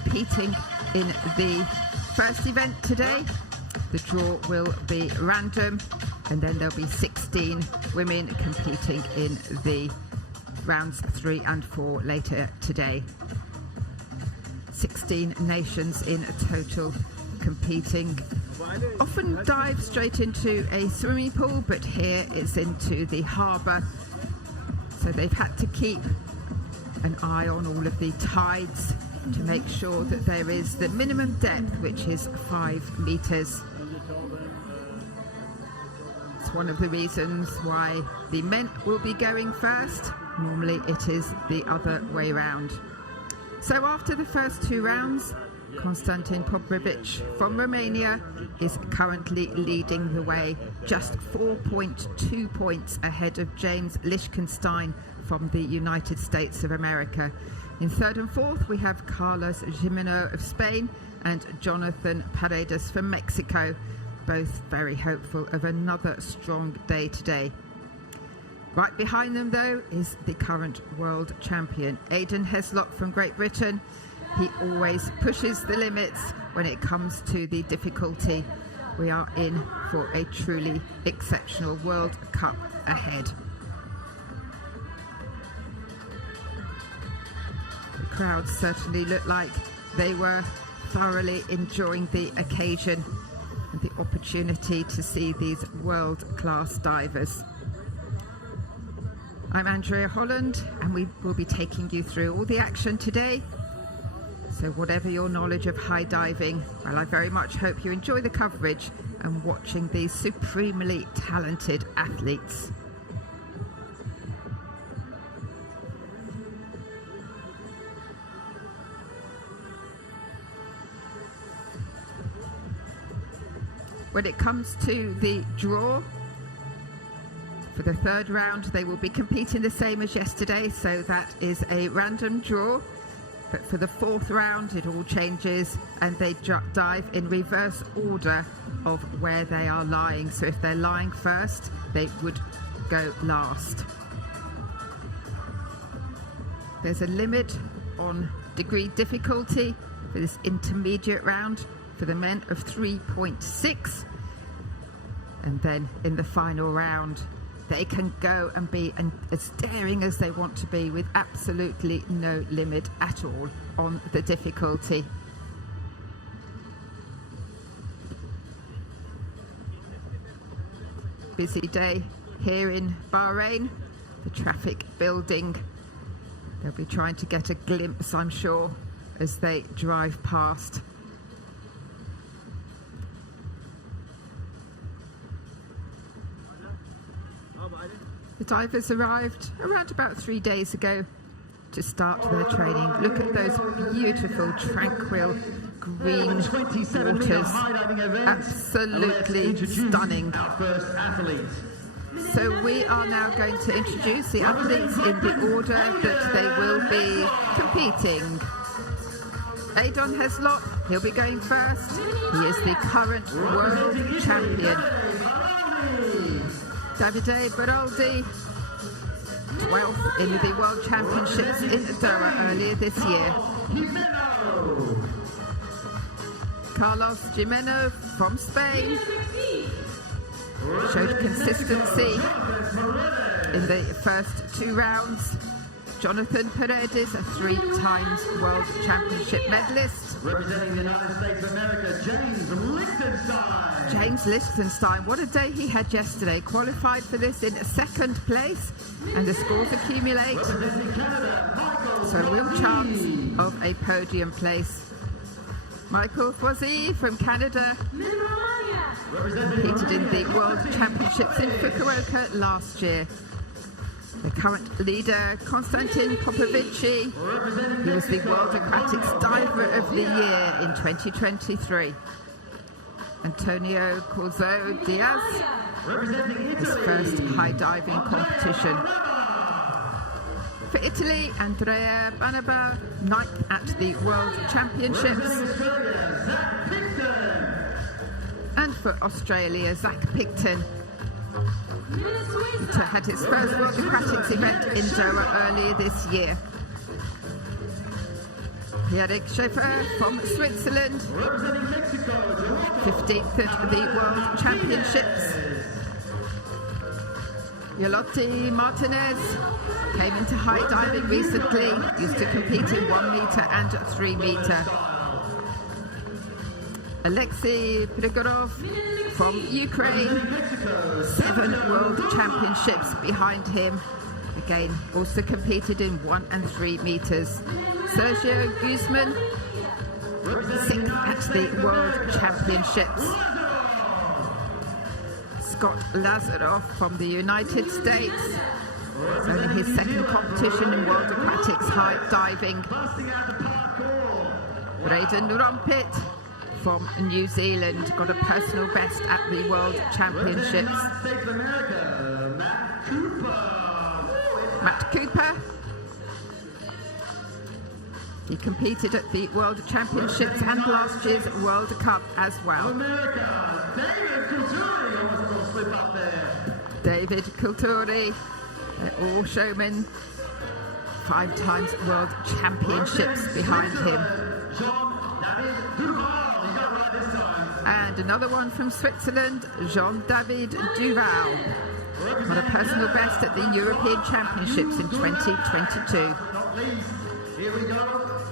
competing in the first event today. The draw will be random, and then there'll be 16 women competing in the rounds 3 and 4 later today. 16 nations in total competing. Often dive straight into a swimming pool, but here it's into the harbour. So they've had to keep an eye on all of the tides to make sure that there is the minimum depth, which is 5 meters. It's one of the reasons why the men will be going first. Normally it is the other way round. So after the first 2 rounds, Konstantin Popovic from Romania is currently leading the way, just 4.2 points ahead of James Lichtenstein from the United States of America. In third and fourth, we have Carlos Gimeno of Spain and Jonathan Paredes from Mexico, both very hopeful of another strong day today. Right behind them, though, is the current world champion, Aidan Heslop from Great Britain. He always pushes the limits when it comes to the difficulty. We are in for a truly exceptional World Cup ahead. The crowd certainly looked like they were thoroughly enjoying the occasion and the opportunity to see these world-class divers. I'm Andrea Holland, and we will be taking you through all the action today. So whatever your knowledge of high diving, well, I very much hope you enjoy the coverage and watching these supremely talented athletes. When it comes to the draw, for the third round, they will be competing the same as yesterday, so that is a random draw. But for the fourth round, it all changes, and they dive in reverse order of where they are lying. So if they're lying first, they would go last. There's a limit on degree difficulty for this intermediate round for the men of 3.6. And then in the final round, they can go and be as daring as they want to be, with absolutely no limit at all on the difficulty. Busy day here in Bahrain, the traffic building. They'll be trying to get a glimpse, I'm sure, as they drive past. The divers arrived around about 3 days ago to start their training. Look at those beautiful, tranquil, green waters. Absolutely stunning. So we are now going to introduce the athletes in the order that they will be competing. Aidan Heslop, he'll be going first. He is the current world champion. Davide Beraldi, 12th in the World Championships in Doha earlier this year. Carlos Gimeno from Spain showed consistency in the first 2 rounds. Jonathan Paredes, a 3 times World Championship medalist. Representing the United States of America, James Lichtenstein. James Lichtenstein, what a day he had yesterday. Qualified for this in 2nd place, and the scores accumulate. Representing Canada, So a real chance of a podium place. Michael Foisy from Canada competed in the World Championships in Fukuoka last year. The current leader, Konstantin Popovic, he was the World Aquatics Diver of the Year in 2023. Antonio Corzo Diaz, his first high diving competition. For Italy, Andrea Manama, 9th at the World Championships. And for Australia, Zach Picton, had his first World Aquatics event in Doha earlier this year. Eric Schäfer from Switzerland, Representing Mexico, 15th at the World Championships. Yolotti Martinez came into high diving recently, used to compete in 1 meter and 3 meter. Alexei Prigorov from Ukraine, 7 World Championships behind him. Again, also competed in 1 and 3 meters. Sergio Guzman, 6th at the World Championships. Scott Lazaroff from the United States. It's only his 2nd competition in World Aquatics high diving. Braden Rumpet from New Zealand got a personal best at the World Championships. Matt Cooper. He competed at the World Championships and last year's World Cup as well. David Kulturi, all showmen, 5 times World Championships behind him. And another one from Switzerland, Jean-David Duval. Got a personal best at the European Championships in 2022.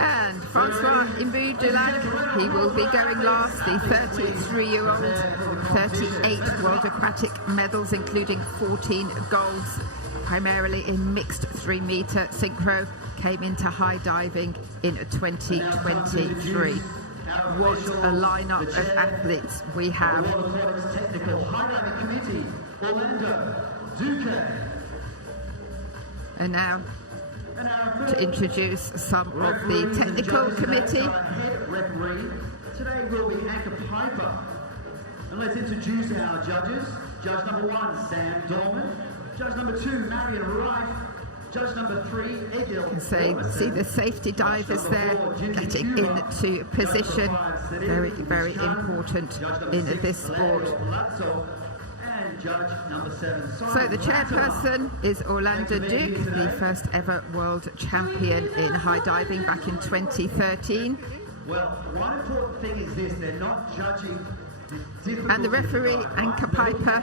And Francois Imbu-Dulac, he will be going last, the 33-year-old, 38 World Aquatic medals, including 14 golds, primarily in mixed 3-meter synchro, came into high diving in 2023. What a lineup of athletes we have. And now to introduce some of the technical committee. Today will be Anka Piper. And let's introduce our judges. Judge number 1, Sam Dolman. Judge number 2, Marion Wright. Judge number 3, Egil. So see the safety divers there getting into position. Very, very important in this sport. So the chairperson is Orlando Duke, the first ever world champion in high diving back in 2013. Well, one important thing is this, they're not judging. And the referee, Anka Piper,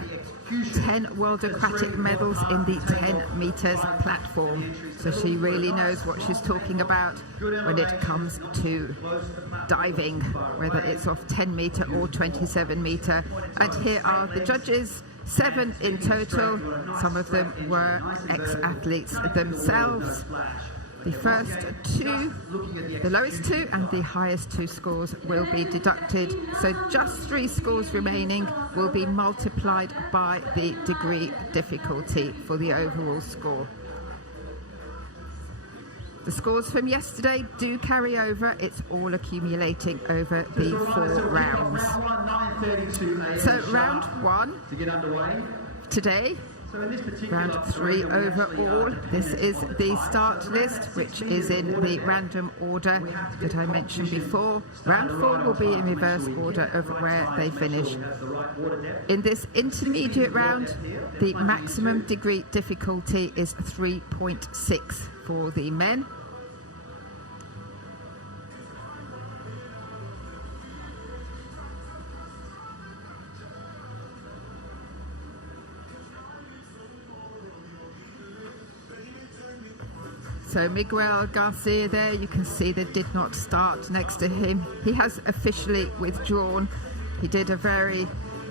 10 World Aquatic medals in the 10 meters platform. So she really knows what she's talking about when it comes to diving, whether it's off 10 meter or 27 meter. And here are the judges, 7 in total. Some of them were ex-athletes themselves. The first 2, the lowest 2 and the highest 2 scores will be deducted. So just 3 scores remaining will be multiplied by the degree difficulty for the overall score. The scores from yesterday do carry over. It's all accumulating over the 4 rounds. So round 1 to get underway today. Round 3 overall. This is the start list, which is in the random order that I mentioned before. Round 4 will be in reverse order of where they finish. In this intermediate round, the maximum degree difficulty is 3.6 for the men. So Miguel Garcia there, you can see they did not start next to him. He has officially withdrawn. He did a very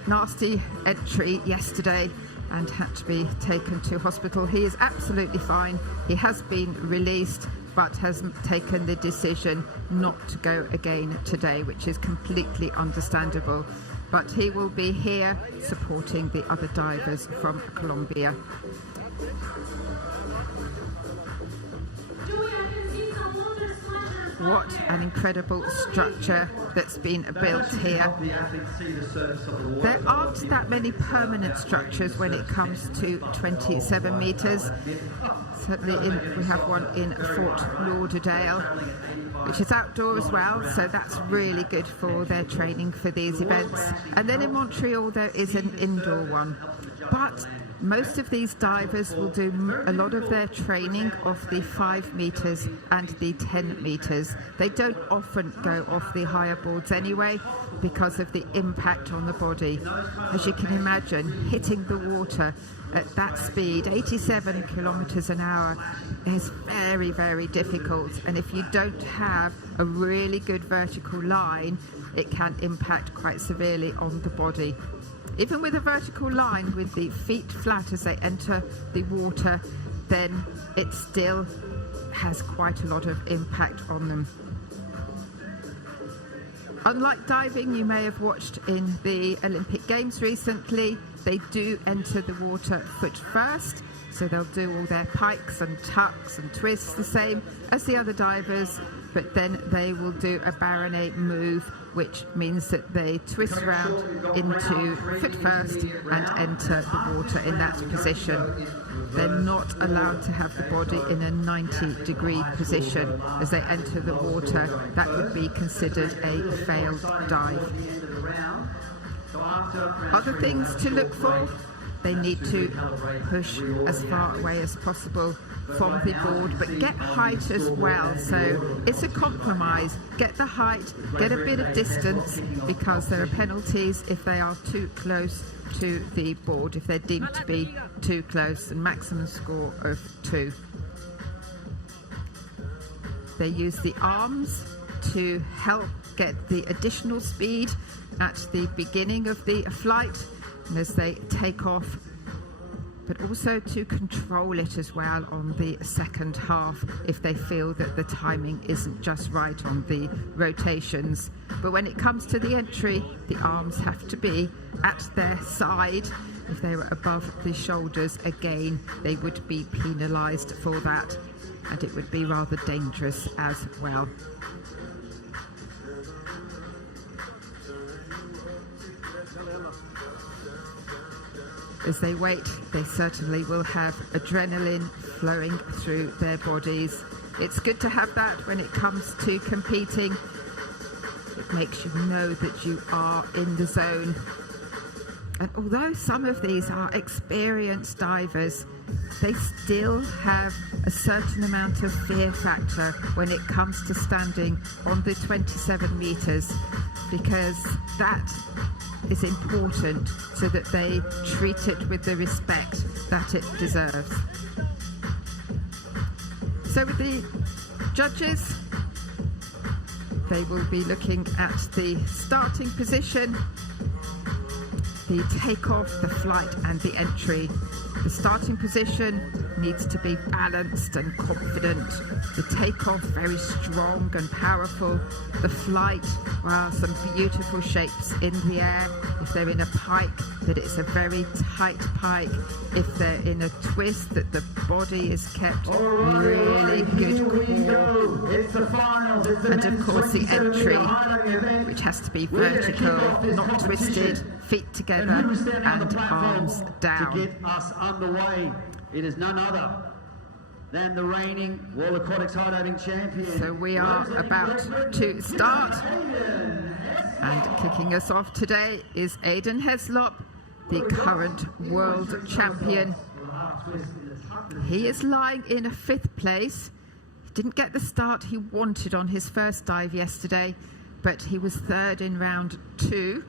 nasty entry yesterday and had to be taken to hospital. He is absolutely fine. He has been released but has taken the decision not to go again today, which is completely understandable. But he will be here supporting the other divers from Colombia. What an incredible structure that's been built here. There aren't that many permanent structures when it comes to 27 metres. Certainly we have one in Fort Lauderdale, which is outdoor as well, so that's really good for their training for these events. And then in Montreal there is an indoor one. But Most of these divers will do a lot of their training off the 5 meters and the 10 meters. They don't often go off the higher boards anyway because of the impact on the body. As you can imagine, hitting the water at that speed, 87 kilometers an hour, is very, very difficult. And if you don't have a really good vertical line, it can impact quite severely on the body. Even with a vertical line, with the feet flat as they enter the water, then it still has quite a lot of impact on them. Unlike diving, you may have watched in the Olympic Games recently, they do enter the water foot first, so they'll do all their pikes and tucks and twists the same as the other divers, but then they will do a baronet move, which means that they twist around into foot first and enter the water in that position. They're not allowed to have the body in a 90-degree position as they enter the water. That would be considered a failed dive. Other things to look for: they need to push as far away as possible from the board, but get height as well. So it's a compromise. Get the height, get a bit of distance, because there are penalties if they are too close to the board, if they're deemed to be too close, and maximum score of 2. They use the arms to help get the additional speed at the beginning of the flight and as they take off, but also to control it as well on the second half if they feel that the timing isn't just right on the rotations. But when it comes to the entry, the arms have to be at their side. If they were above the shoulders, again, they would be penalised for that, and it would be rather dangerous as well. As they wait, they certainly will have adrenaline flowing through their bodies. It's good to have that when it comes to competing. It makes you know that you are in the zone. And although some of these are experienced divers, they still have a certain amount of fear factor when it comes to standing on the 27 meters, because that is important so that they treat it with the respect that it deserves. So with the judges, they will be looking at the starting position, the takeoff, the flight and the entry. The starting position needs to be balanced and confident. The takeoff, very strong and powerful. The flight, wow, some beautiful shapes in the air. If they're in a pike, that it's a very tight pike. If they're in a twist, that the body is kept really good core. It's the finals. It's the And of course the entry, which has to be vertical, not twisted, feet together and arms down. To get us underway, it is none other than the reigning World Aquatics high diving champion. So we are about to start, and kicking us off today is Aidan Heslop, the current world champion. He is lying in a 5th place. He didn't get the start he wanted on his first dive yesterday, but he was 3rd in round 2.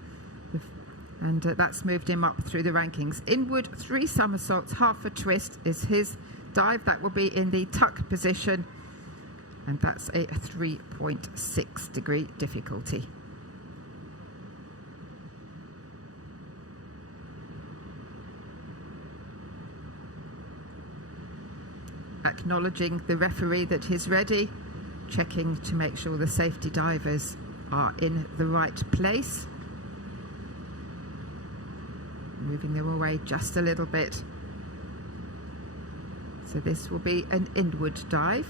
And that's moved him up through the rankings. Inward 3 somersaults, half a twist is his dive. That will be in the tuck position, and that's a 3.6 degree difficulty. Acknowledging the referee that he's ready, checking to make sure the safety divers are in the right place. Moving them away just a little bit. So this will be an inward dive.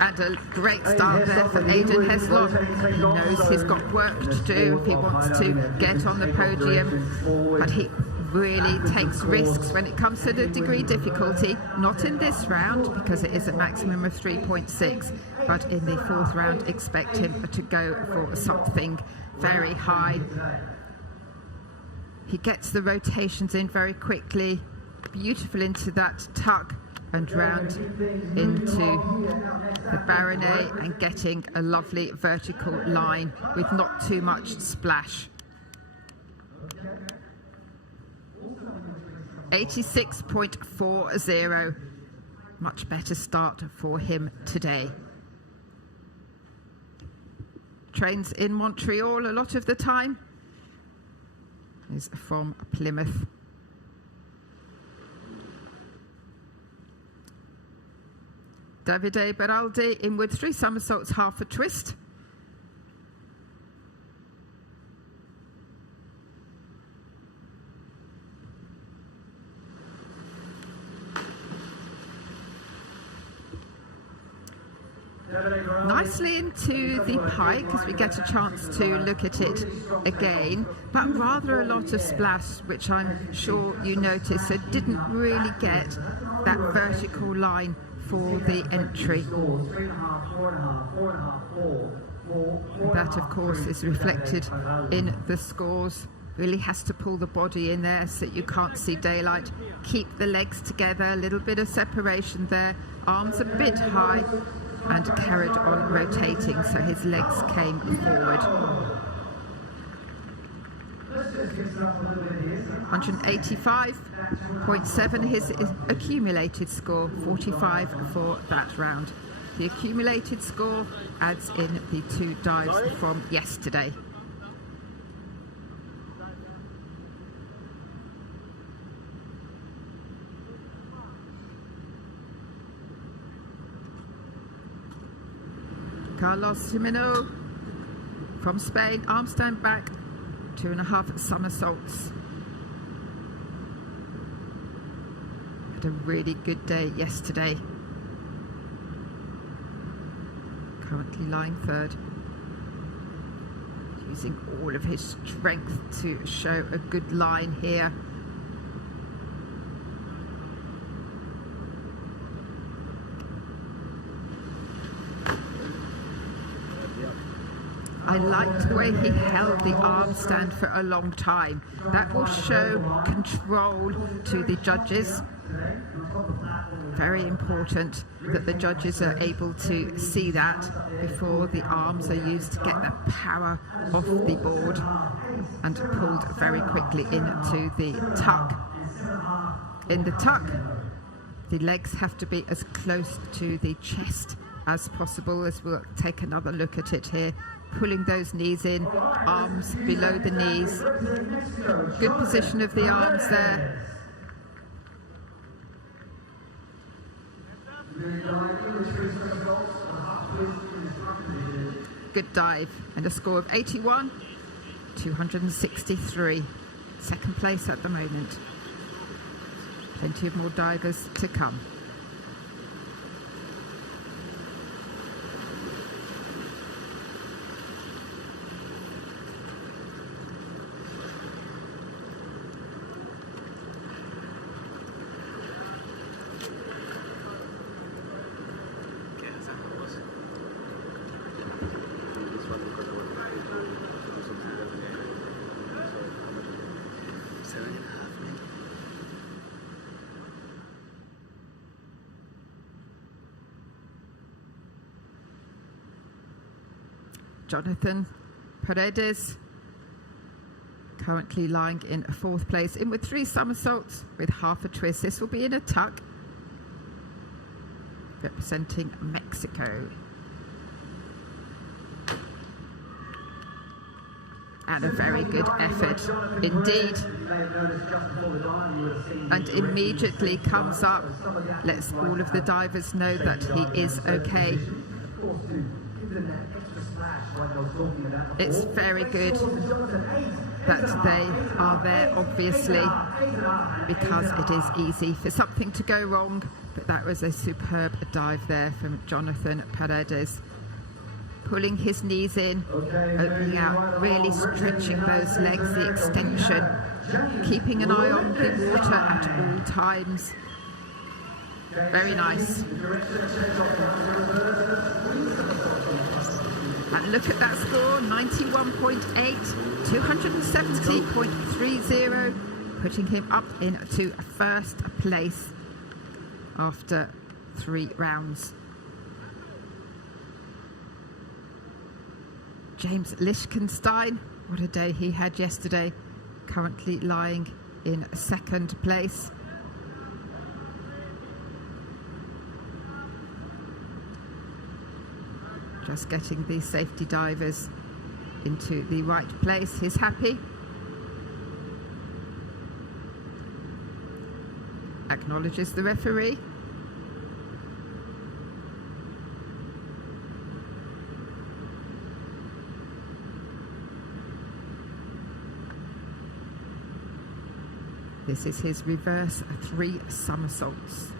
And a great start there for Aidan Heslop. He knows he's got work to do if he wants to get on the podium. But he really takes risks when it comes to the degree difficulty. Not in this round, because it is a maximum of 3.6, but in the fourth round, expect him to go for something very high. He gets the rotations in very quickly, beautiful into that tuck and round into the baronet and getting a lovely vertical line with not too much splash. 86.40, much better start for him today. Trains in Montreal a lot of the time. Is from Plymouth. Davide Beraldi in with 3 somersaults, half a twist. Nicely into the pike as we get a chance to look at it again, but rather a lot of splash, which I'm sure you noticed. It didn't really get that vertical line for the entry. That, of course, is reflected in the scores. Really has to pull the body in there so you can't see daylight. Keep the legs together, a little bit of separation there. Arms a bit high and carried on rotating, so his legs came forward. 185.7 his accumulated score, 45 for that round. The accumulated score adds in the 2 dives from yesterday. Carlos Jimeno from Spain, arm stand back, 2.5 somersaults. Had a really good day yesterday. Currently lying third. Using all of his strength to show a good line here. I liked the way he held the arm stand for a long time. That will show control to the judges. Very important that the judges are able to see that before the arms are used to get the power off the board and pulled very quickly into the tuck. In the tuck, the legs have to be as close to the chest as possible, as we'll take another look at it here. Pulling those knees in, arms below the knees. Good position of the arms there. Good dive and a score of 81, 263. Second place at the moment. Plenty of more divers to come. Jonathan Paredes, currently lying in 4th place, in with 3 somersaults with half a twist. This will be in a tuck, representing Mexico. And a very good effort indeed. And immediately comes up, lets all of the divers know that he is okay. It's very good that they are there, obviously, because it is easy for something to go wrong. But that was a superb dive there from Jonathan Paredes. pulling his knees in, opening out, really stretching those legs, the extension, keeping an eye on the water at all times. Very nice. And look at that score, 91.8, 270.30, putting him up into first place after 3 rounds. James Lichtenstein, what a day he had yesterday, currently lying in second place. Just getting the safety divers into the right place. He's happy. Acknowledges the referee. This is his reverse 3 somersaults.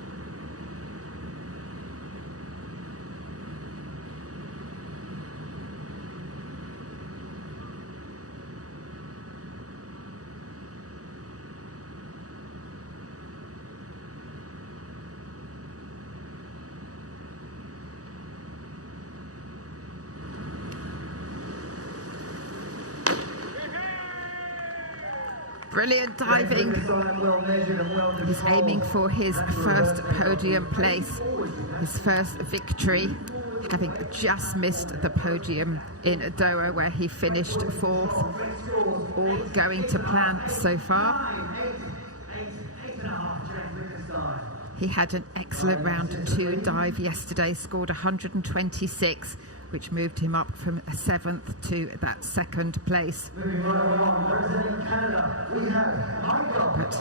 Brilliant diving. He's aiming for his first podium place, his first victory, having just missed the podium in Doha where he finished 4th. All going to plan so far. He had an excellent round 2 dive yesterday, scored 126, which moved him up from 7th to that 2nd place. But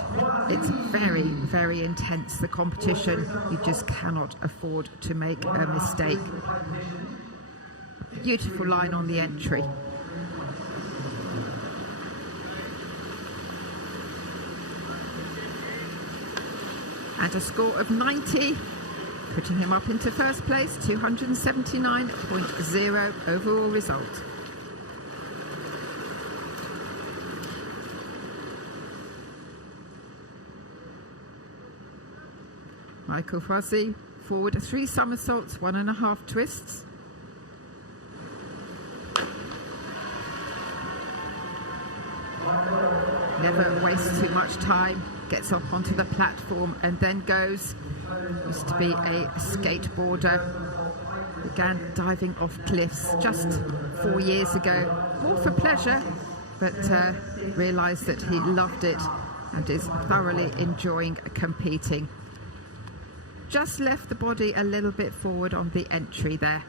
it's very, very intense, the competition. You just cannot afford to make a mistake. Beautiful line on the entry. And a score of 90. Putting him up into first place, 279.0 overall result. Michael Fuzzy, forward 3 somersaults, 1.5 twists. Never wastes too much time, gets up onto the platform and then goes. Used to be a skateboarder, began diving off cliffs just 4 years ago, more for pleasure, but realised that he loved it and is thoroughly enjoying competing. Just left the body a little bit forward on the entry there.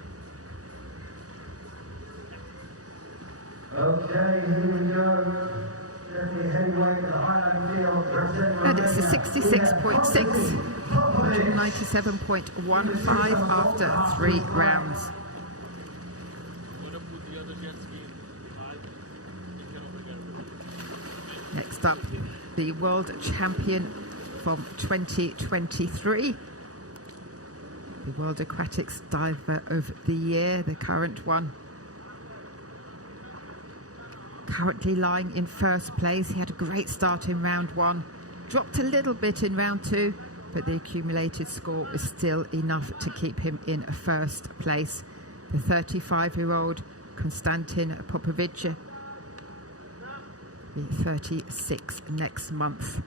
Okay, here we go. And it's a 66.6, 197.15 after 3 rounds. Next up, the world champion from 2023, the World Aquatics Diver of the Year, the current one. Currently lying in first place. He had a great start in round 1, dropped a little bit in round 2, but the accumulated score was still enough to keep him in first place. The 35-year-old Konstantin Popovic, the 36 next month.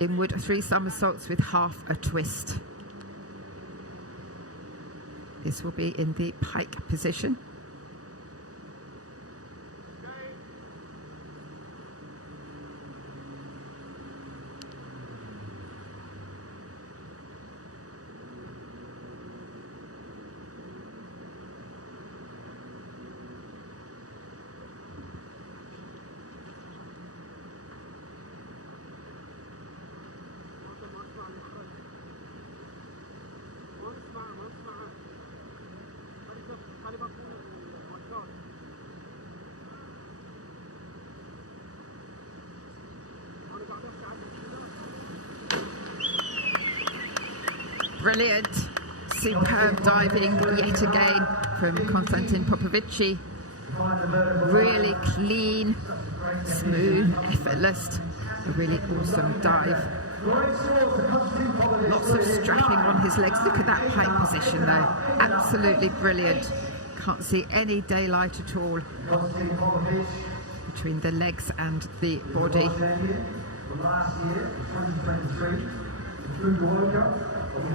Inward 3 somersaults with half a twist. This will be in the pike position. Brilliant. Superb diving yet again from Konstantin Popovici. Really clean, smooth, effortless. A really awesome dive. Lots of strapping on his legs. Look at that pike position though. Absolutely brilliant. Can't see any daylight at all between the legs and the body.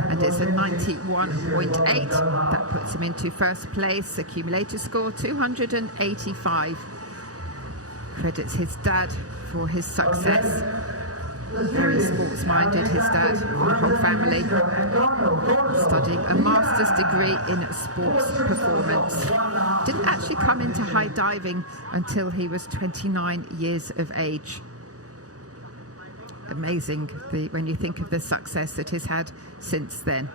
And it's a 91.8. That puts him into first place. Accumulator score 285. Credits his dad for his success. Very sports-minded, his dad, the whole family. Studying a master's degree in sports performance. Didn't actually come into high diving until he was 29 years of age. Amazing when you think of the success that he's had since then.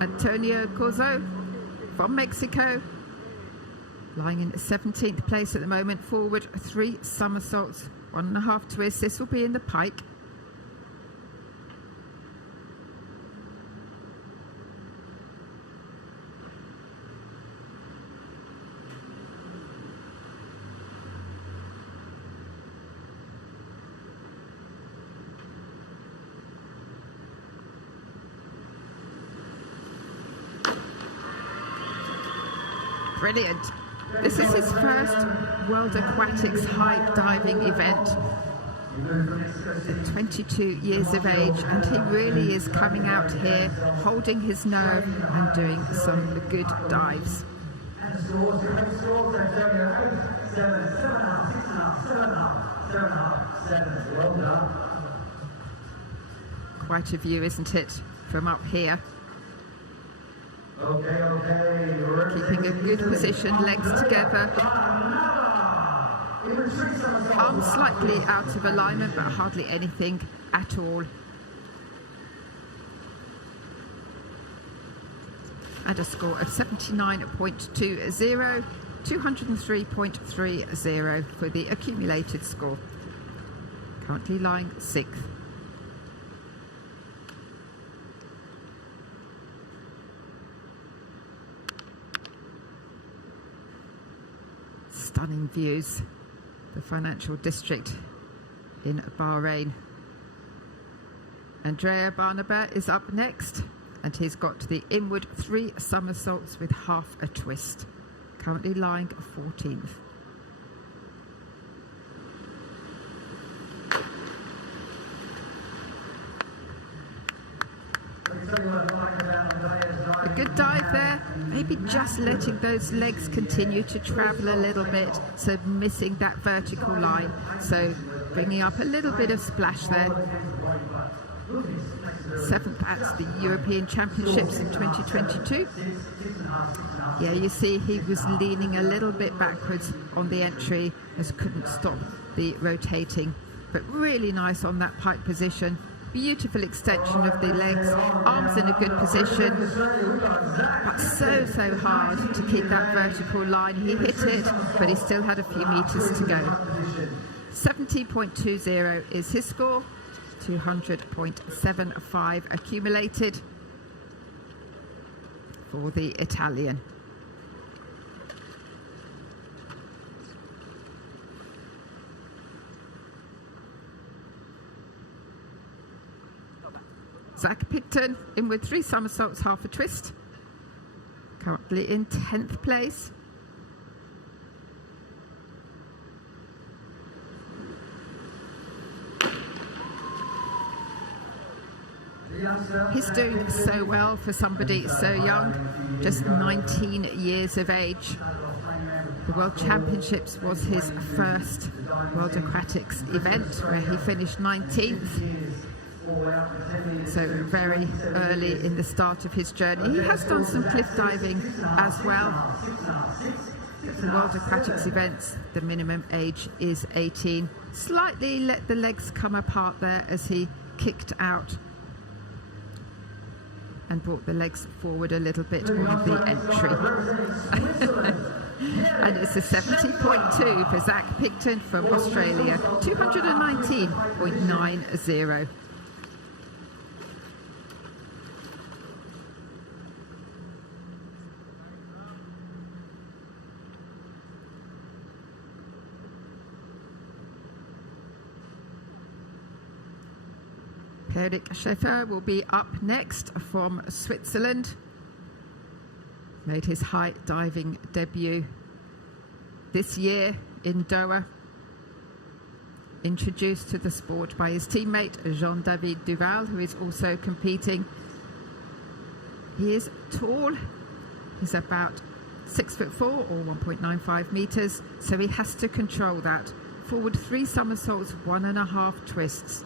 Antonio Corzo from Mexico, lying in 17th place at the moment. Forward 3 somersaults, 1.5 twists. This will be in the pike. Brilliant. This is his first World Aquatics high diving event. At 22 years of age, and he really is coming out here, holding his nerve and doing some good dives. Quite a view, isn't it, from up here? Keeping a good position, legs together. Arms slightly out of alignment, but hardly anything at all. And a score of 79.20, 203.30 for the accumulated score. Currently lying 6th. Stunning views, the financial district in Bahrain. Andrea Barnaba is up next, and he's got the inward 3 somersaults with half a twist, currently lying 14th. A good dive there, maybe just letting those legs continue to travel a little bit, so missing that vertical line, so bringing up a little bit of splash there. 7th at the European Championships in 2022. Yeah, you see he was leaning a little bit backwards on the entry, as couldn't stop the rotating, but really nice on that pike position. Beautiful extension of the legs, arms in a good position, but so hard to keep that vertical line. He hit it, but he still had a few meters to go. 70.20 is his score, 200.75 accumulated for the Italian. Zach Picton in with 3 somersaults, half a twist. Currently in 10th place. He's doing so well for somebody so young, just 19 years of age. The World Championships was his first World Aquatics event, where he finished 19th. So very early in the start of his journey. He has done some cliff diving as well. The World Aquatics events, the minimum age is 18. Slightly let the legs come apart there as he kicked out and brought the legs forward a little bit on the entry. And it's a 70.2 for Zach Picton from Australia, 219.90. Eric Schäfer will be up next from Switzerland. Made his high diving debut this year in Doha. Introduced to the sport by his teammate Jean-David Duval, who is also competing. He is tall. He's about 6'4" or 1.95 meters, so he has to control that. Forward 3 somersaults, 1.5 twists.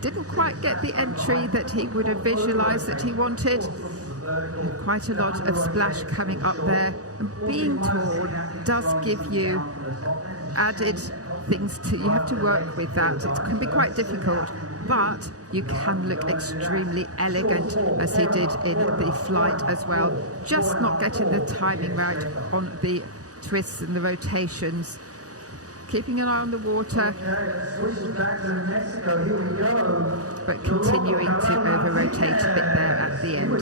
Didn't quite get the entry that he would have visualized that he wanted. Had quite a lot of splash coming up there, and being tall does give you added things to, you have to work with that. It can be quite difficult, but you can look extremely elegant, as he did in the flight as well. Just not getting the timing right on the twists and the rotations. Keeping an eye on the water, but continuing to over-rotate a bit there at the end.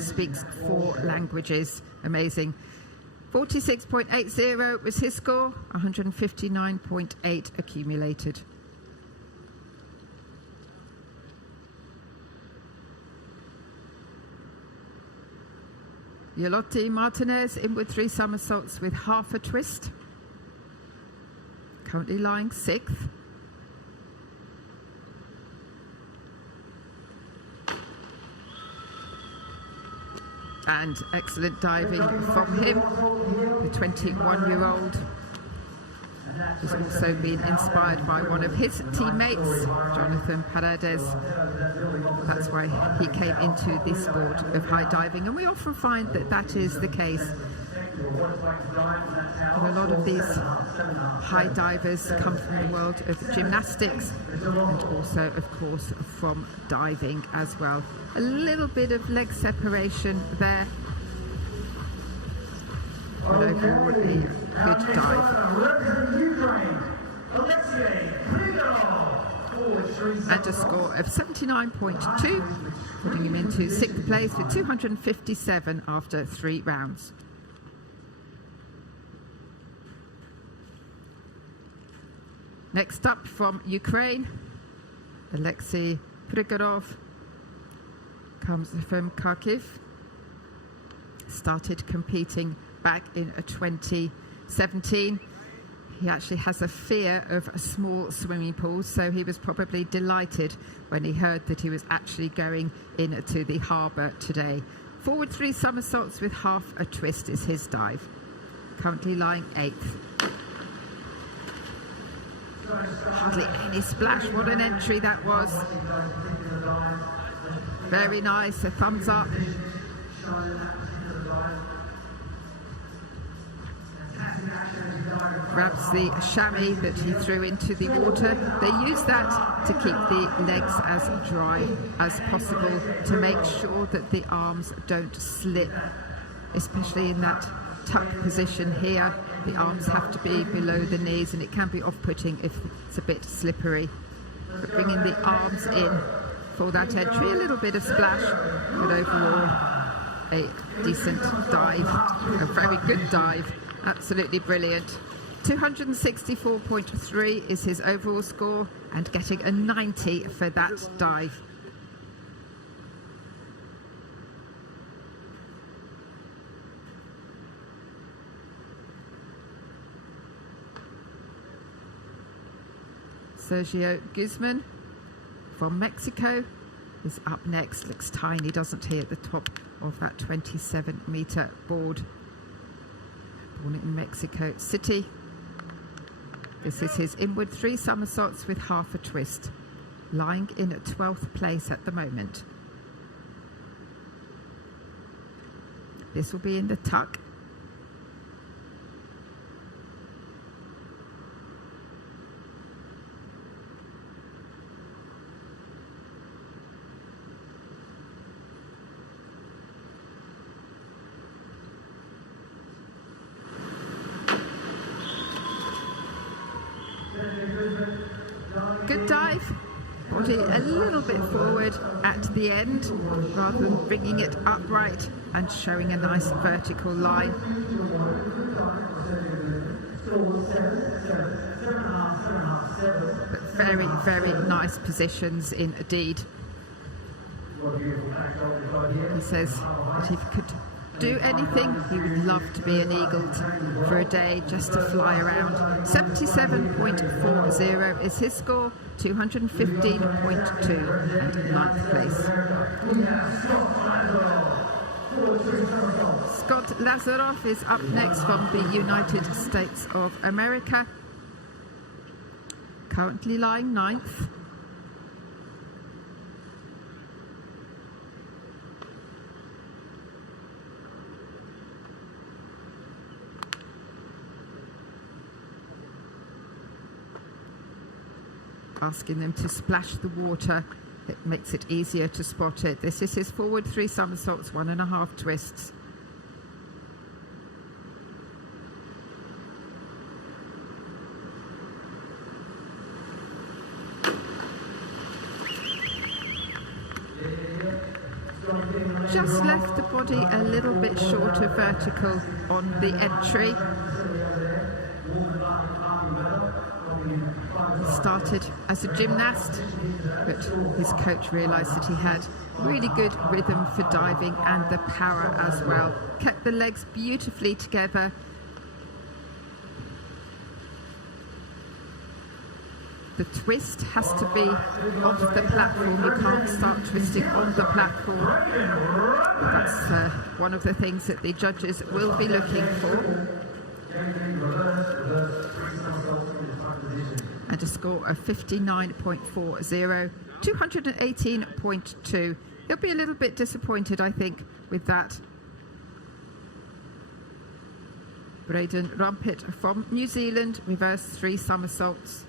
Speaks 4 languages. Amazing. 46.80 was his score, 159.8 accumulated. Yolotti Martinez inward 3 somersaults with half a twist. Currently lying 6th. And excellent diving from him. The 21-year-old has also been inspired by one of his teammates, Jonathan Paredes. That's why he came into the sport of high diving, and we often find that that is the case. And a lot of these high divers come from the world of gymnastics, and also, of course, from diving as well. A little bit of leg separation there, but overall a good dive. And a score of 79.2, putting him into 6th place with 257 after 3 rounds. Next up from Ukraine, Alexei Prigorov comes from Kharkiv. Started competing back in 2017. He actually has a fear of small swimming pools, so he was probably delighted when he heard that he was actually going into the harbour today. Forward 3 somersaults with half a twist is his dive. Currently lying 8th. Hardly any splash. What an entry that was. Very nice. A thumbs up. Grabs the chamois that he threw into the water. They use that to keep the legs as dry as possible, to make sure that the arms don't slip, especially in that tuck position here. The arms have to be below the knees, and it can be off-putting if it's a bit slippery. But bringing the arms in for that entry, a little bit of splash, but overall a decent dive, a very good dive, absolutely brilliant. 264.3 is his overall score, and getting a 90 for that dive. Sergio Guzman from Mexico is up next. Looks tiny, doesn't he, at the top of that 27-meter board. Born in Mexico City. This is his inward 3 somersaults with half a twist. Lying in at 12th place at the moment. This will be in the tuck. Good dive. body a little bit forward at the end, rather than bringing it upright and showing a nice vertical line. But very, very nice positions indeed. He says that if he could do anything, he would love to be an eagle for a day, just to fly around. 77.40 is his score, 215.2, and 9th place. Scott Lazaroff is up next from the United States of America, currently lying 9th. Asking them to splash the water, it makes it easier to spot it. This is his forward 3 somersaults, 1.5 twists. Just left the body a little bit short of vertical on the entry. Started as a gymnast, but his coach realised that he had really good rhythm for diving and the power as well. Kept the legs beautifully together. The twist has to be off the platform. You can't start twisting on the platform. That's one of the things that the judges will be looking for. And a score of 59.40, 218.2. He'll be a little bit disappointed, I think, with that. Braden Rumpet from New Zealand, reverse 3 somersaults.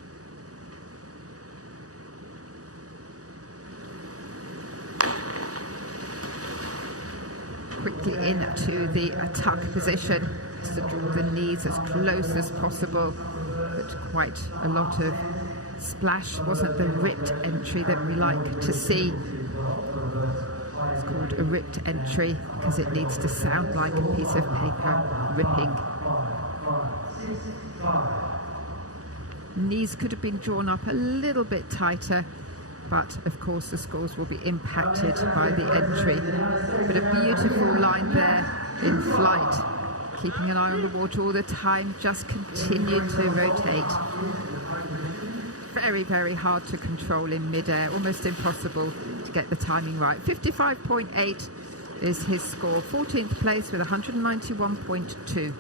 Quickly into the tuck position, just to draw the knees as close as possible. But quite a lot of splash. Wasn't the ripped entry that we like to see. It's called a ripped entry because it needs to sound like a piece of paper ripping. Knees could have been drawn up a little bit tighter, but of course the scores will be impacted by the entry. But a beautiful line there in flight. Keeping an eye on the water all the time, just continue to rotate. Very, very hard to control in mid-air, almost impossible to get the timing right. 55.8 is his score, 14th place with 191.2.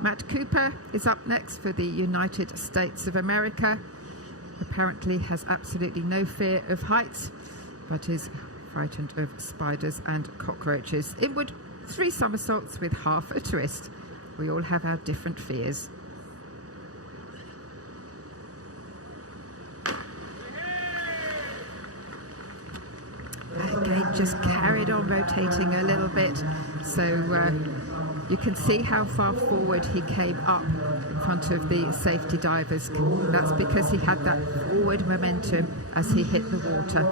Matt Cooper is up next for the United States of America. Apparently has absolutely no fear of heights, but is frightened of spiders and cockroaches. Inward 3 somersaults with half a twist. We all have our different fears. Again, just carried on rotating a little bit, so you can see how far forward he came up in front of the safety divers. That's because he had that forward momentum as he hit the water.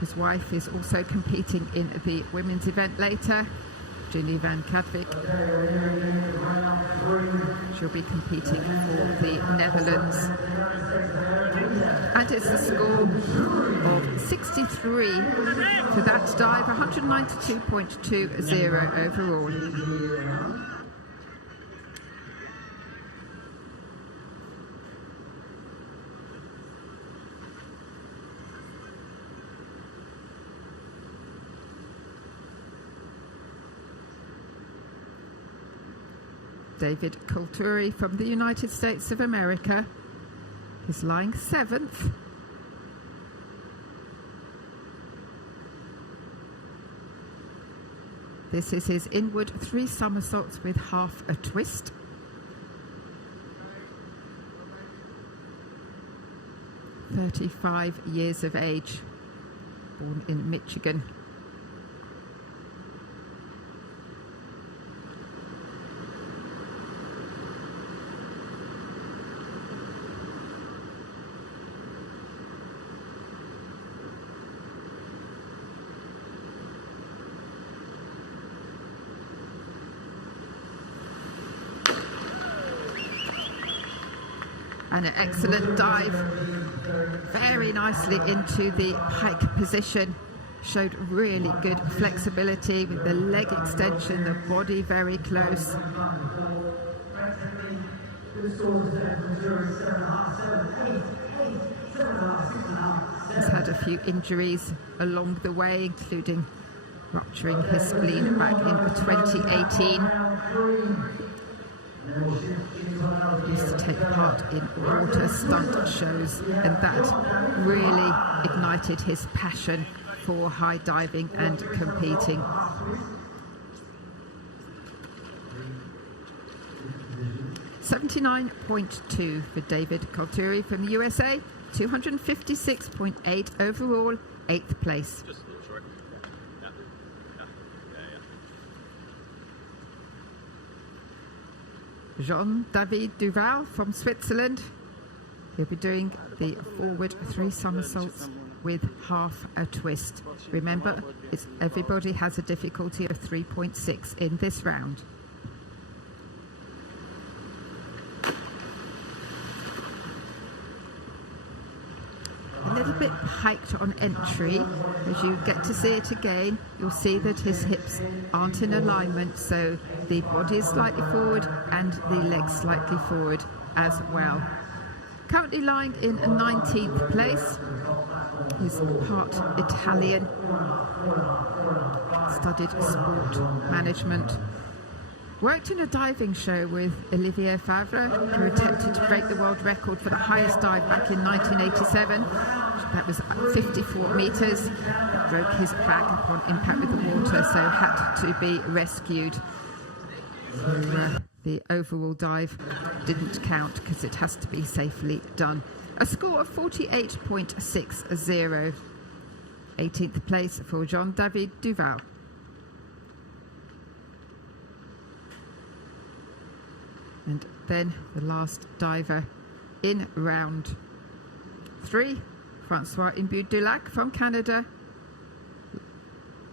His wife is also competing in the women's event later, Ginny van Kadvik. She'll be competing for the Netherlands. And it's a score of 63 for that dive, 192.20 overall. David Kulturi from the United States of America is lying 7th. This is his inward 3 somersaults with half a twist. 35 years of age, born in Michigan. And an excellent dive, very nicely into the pike position. Showed really good flexibility with the leg extension, the body very close. He's had a few injuries along the way, including rupturing his spleen back in 2018. Used to take part in water stunt shows, and that really ignited his passion for high diving and competing. $79.2 for David Colturi from the USA, 256.8 overall, 8th place. Jean-David Duval from Switzerland. He'll be doing the forward 3 somersaults with half a twist. Remember, everybody has a difficulty of 3.6 in this round. A little bit hiked on entry. As you get to see it again, you'll see that his hips aren't in alignment, so the body is slightly forward and the legs slightly forward as well. Currently lying in 19th place. He's part Italian, studied sport management. Worked in a diving show with Olivier Favre, who attempted to break the world record for the highest dive back in 1987. That was 54 metres. Broke his back upon impact with the water, so had to be rescued. So, the overall dive didn't count because it has to be safely done. A score of 48.60. 18th place for Jean-David Duval. And then the last diver in round 3, Francois Imbu-Dulac from Canada.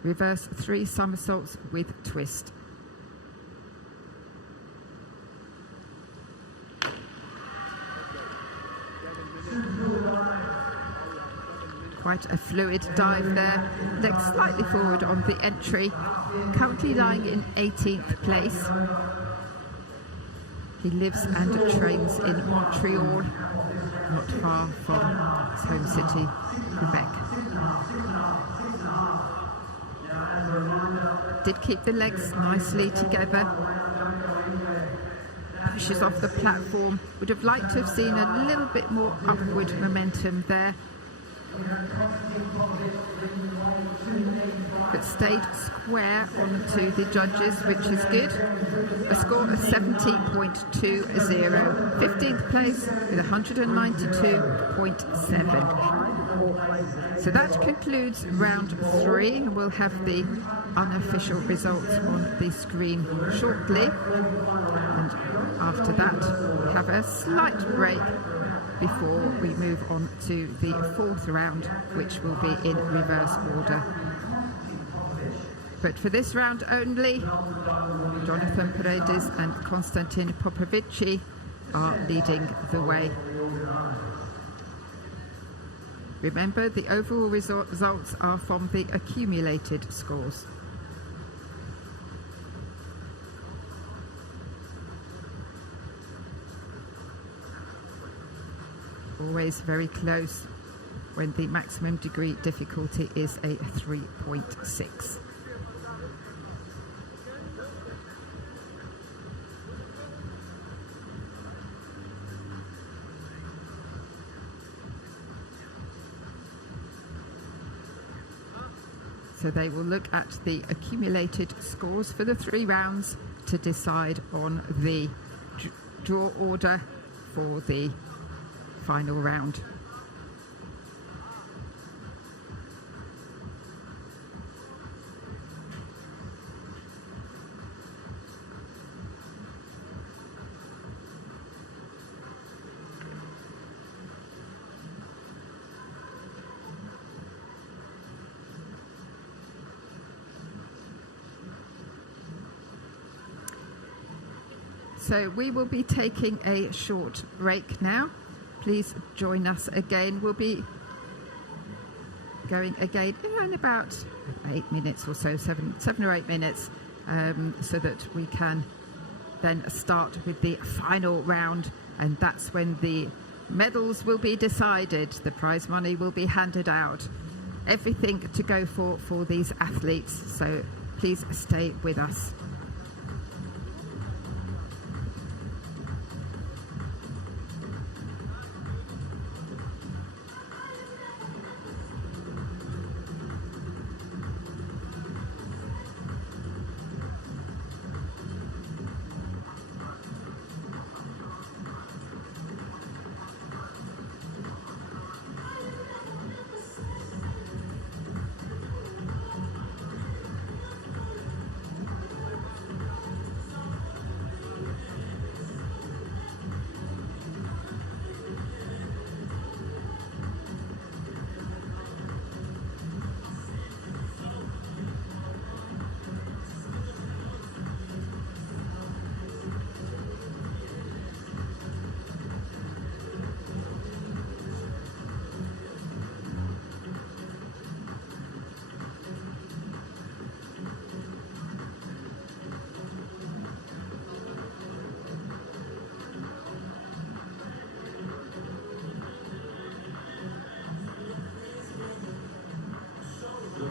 Reverse 3 somersaults with twist. Quite a fluid dive there. Legs slightly forward on the entry. Currently lying in 18th place. He lives and trains in Montreal, not far from his home city, Quebec. Did keep the legs nicely together. Pushes off the platform. Would have liked to have seen a little bit more upward momentum there. But stayed square onto the judges, which is good. A score of 70.20. 15th place with 192.7. So that concludes round 3, and we'll have the unofficial results on the screen shortly. And after that, we'll have a slight break before we move on to the 4th round, which will be in reverse order. But for this round only, Jonathan Paredes and Konstantin Popovici are leading the way. Remember, the overall results are from the accumulated scores. Always very close when the maximum degree difficulty is a 3.6. So they will look at the accumulated scores for the 3 rounds to decide on the draw order for the final round. So we will be taking a short break now. Please join us again. We'll be going again in about 8 minutes or so, seven or 8 minutes, so that we can then start with the final round, and that's when the medals will be decided, the prize money will be handed out, everything to go for these athletes. So please stay with us.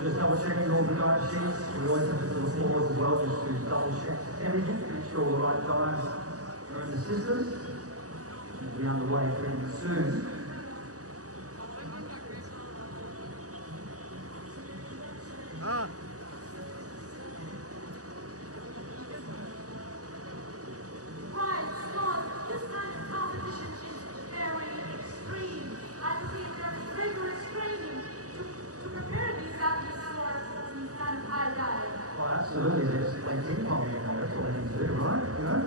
Just double checking all the dive sheets. We always have to do the floors as well, just to double check everything, make sure all the right dives are in the systems. We'll be underway pretty soon. Absolutely, there's play ping pong in there, that's what they need to do, right? You know?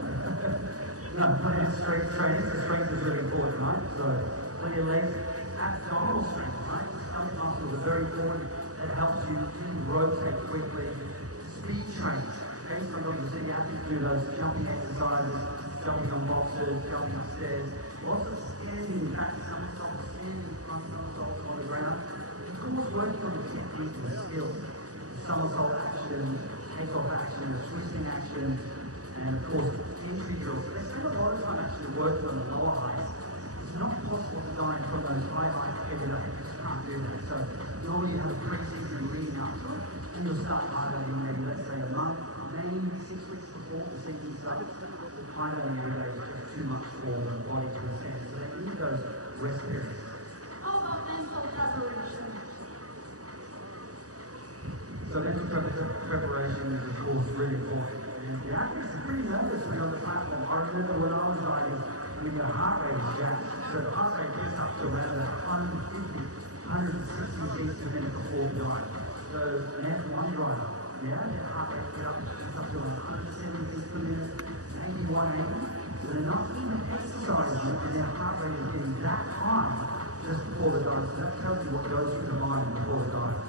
No, plenty of strength training, the strength is really important, right? So, plenty of legs, abdominal strength, right? Stomach muscles are very important, that helps you rotate quickly. Speed training, okay? Sometimes you see athletes do those jumping exercises, jumping on boxes, jumping upstairs, lots of standing practice, somersaults, standing front somersaults on the ground. Of course, working on the technique and the skills, somersault action, take-off action, twisting action, and of course entry drills. So they spend a lot of time actually working on the lower heights. It's not possible to dive from those high heights every day. You just can't do that. So normally you have a pre-season leading up to it, and you'll start high-diving maybe, let's say, a month, maybe 6 weeks before the season starts. High-diving every day is just too much for the body to ascend. So they need those rest periods. How about mental preparation? So mental preparation is, of course, really important. And the athletes are pretty nervous when you're on the platform. I remember when I was diving, your heart rate is jacked. So the heart rate gets up to around 150, 160 beats per minute before the dive. So an F1 driver, yeah, their heart rate gets up to around 170 beats per minute, maybe 180. So they're not even exercising and their heart rate is getting that high just before the dive. So that tells you what goes through the mind before the dive.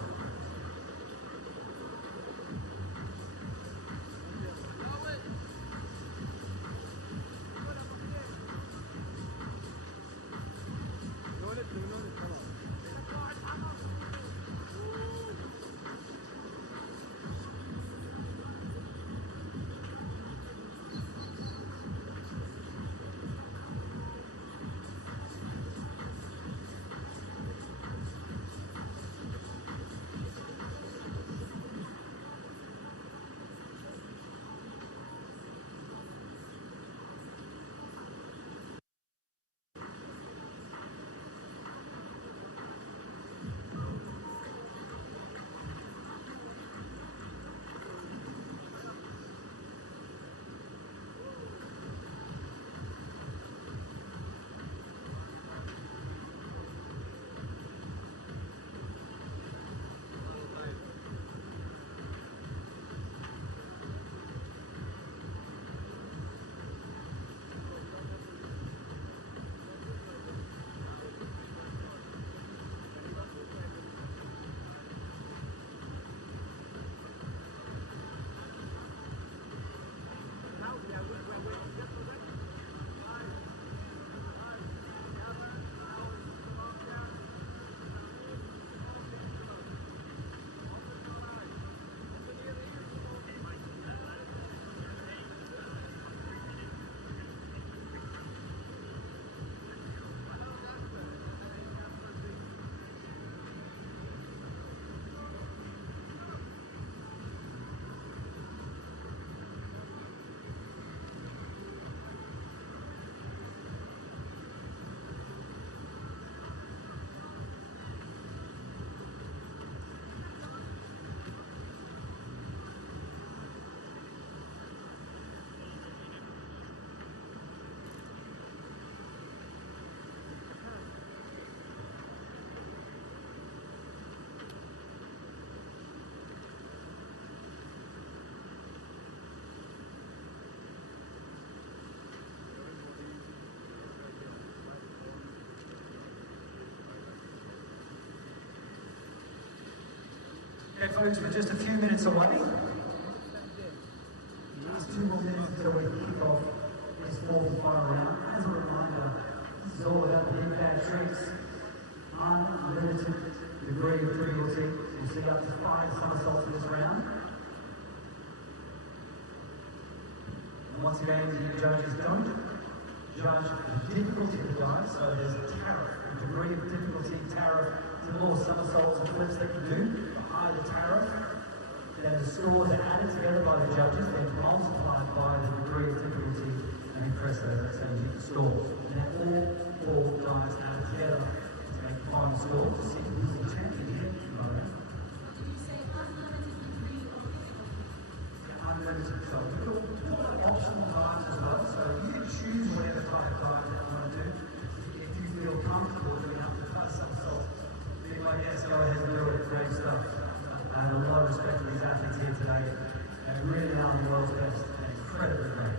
Folks, we're just a few minutes away. Last 2 more minutes until we kick off this fourth and final round. As a reminder, this is all about the big bad tricks. Unlimited degree of difficulty. We'll see up to 5 somersaults in this round. And once again, you judges don't judge the difficulty of the dive, so there's a tariff, a degree of difficulty tariff. The more somersaults and flips they can do, the higher the tariff. Then the scores are added together by the judges, then multiplied by the degree of difficulty, and presto, that's how you get the score. And then all 4 dives added together to make the final score to see who's the champion. Unlimited, so we've got optional dives as well, so you can choose whatever type of dive that you want to do. If you feel comfortable doing up to 5 somersaults, be like, yes, go ahead and do it, great stuff. I have a lot of respect for these athletes here today. They really are the world's best and incredibly great.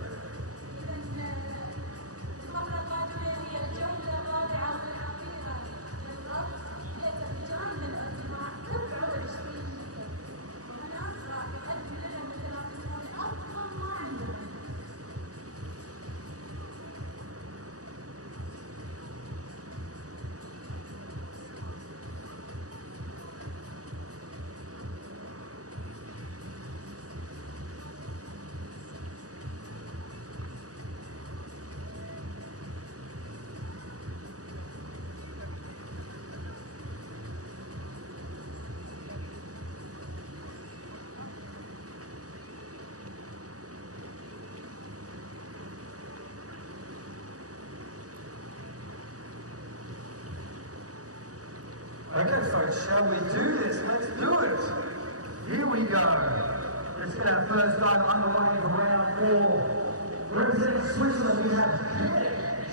Okay, folks, shall we do this? Let's do it. Here we go. Let's get our first dive underway for round 4. Representing Switzerland, we have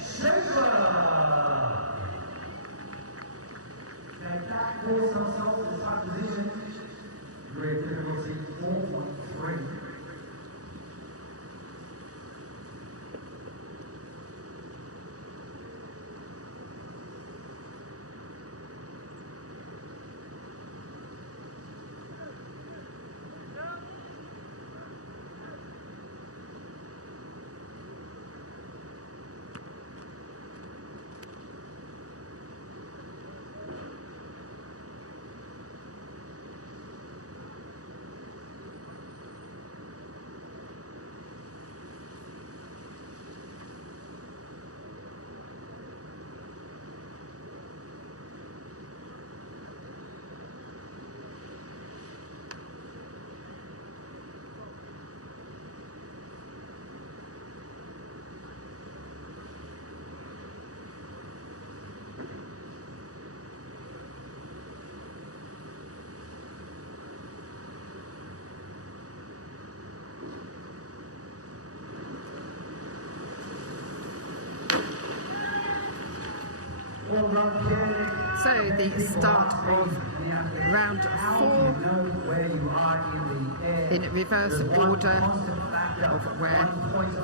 Schaefer. Okay, back 4 somersaults in the tight position. Degree of difficulty 4.3. So the start of round 4 in reverse order of where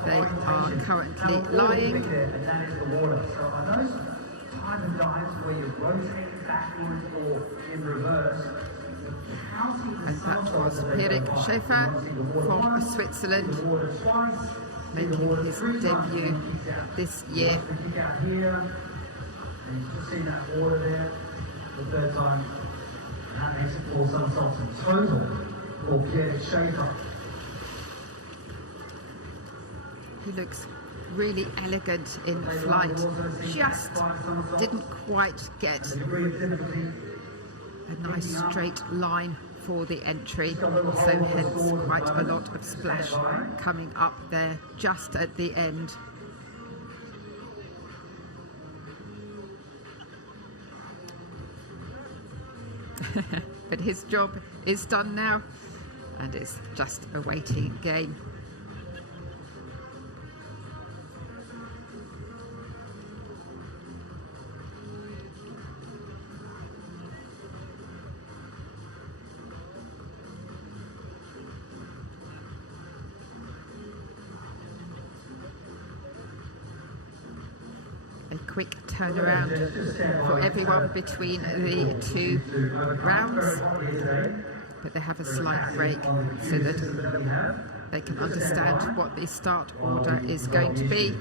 they are currently lying. And that is the water. So on those type of dives where you're rotating backwards or in reverse, And that was Pierrick Schaefer from Switzerland, making his debut this year. And you can see that water there the 3rd time. And that makes it 4 somersaults in total for Pierrick Schaefer. He looks really elegant in flight. Just didn't quite get a nice straight line for the entry, so hence quite a lot of splash coming up there just at the end. But his job is done now, and it's just a waiting game. A quick turnaround for everyone between the 2 rounds. but they have a slight break so that they can understand what the start order is going to be.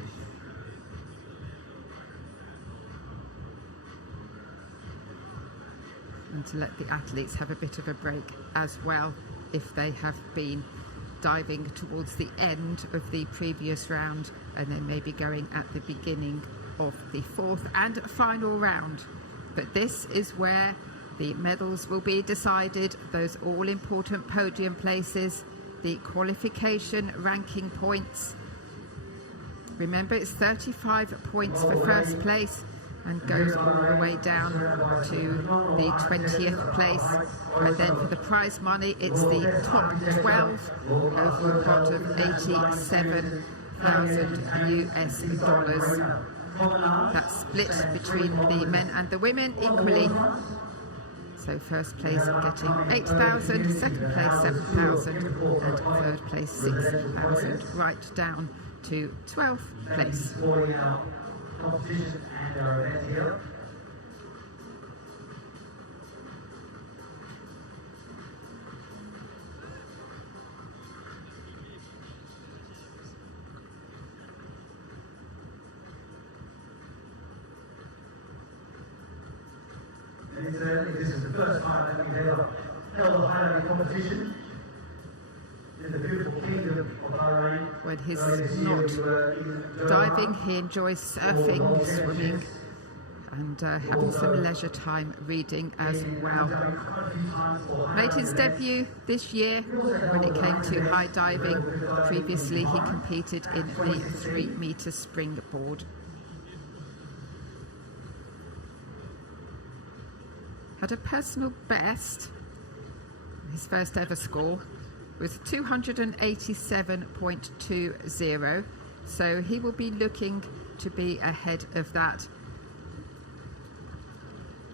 And to let the athletes have a bit of a break as well if they have been diving towards the end of the previous round and then maybe going at the beginning of the fourth and final round. But this is where the medals will be decided, those all-important podium places, the qualification ranking points. Remember, it's 35 points for first place and goes all the way down to the 20th place. And then for the prize money, it's the top 12 over a pot of $87,000 US. That's split between the men and the women equally. So first place getting 8,000, second place 7,000, and third place 6,000, right down to 12th place. Competition and our event here. This is the first time that we've ever held a high diving competition in the beautiful kingdom of Bahrain. When he's not diving, he enjoys surfing, swimming, and having some leisure time reading as well. Made his debut this year when it came to high diving. Previously, he competed in the 3-meter springboard. Had a personal best, his first ever score was 287.20, so he will be looking to be ahead of that.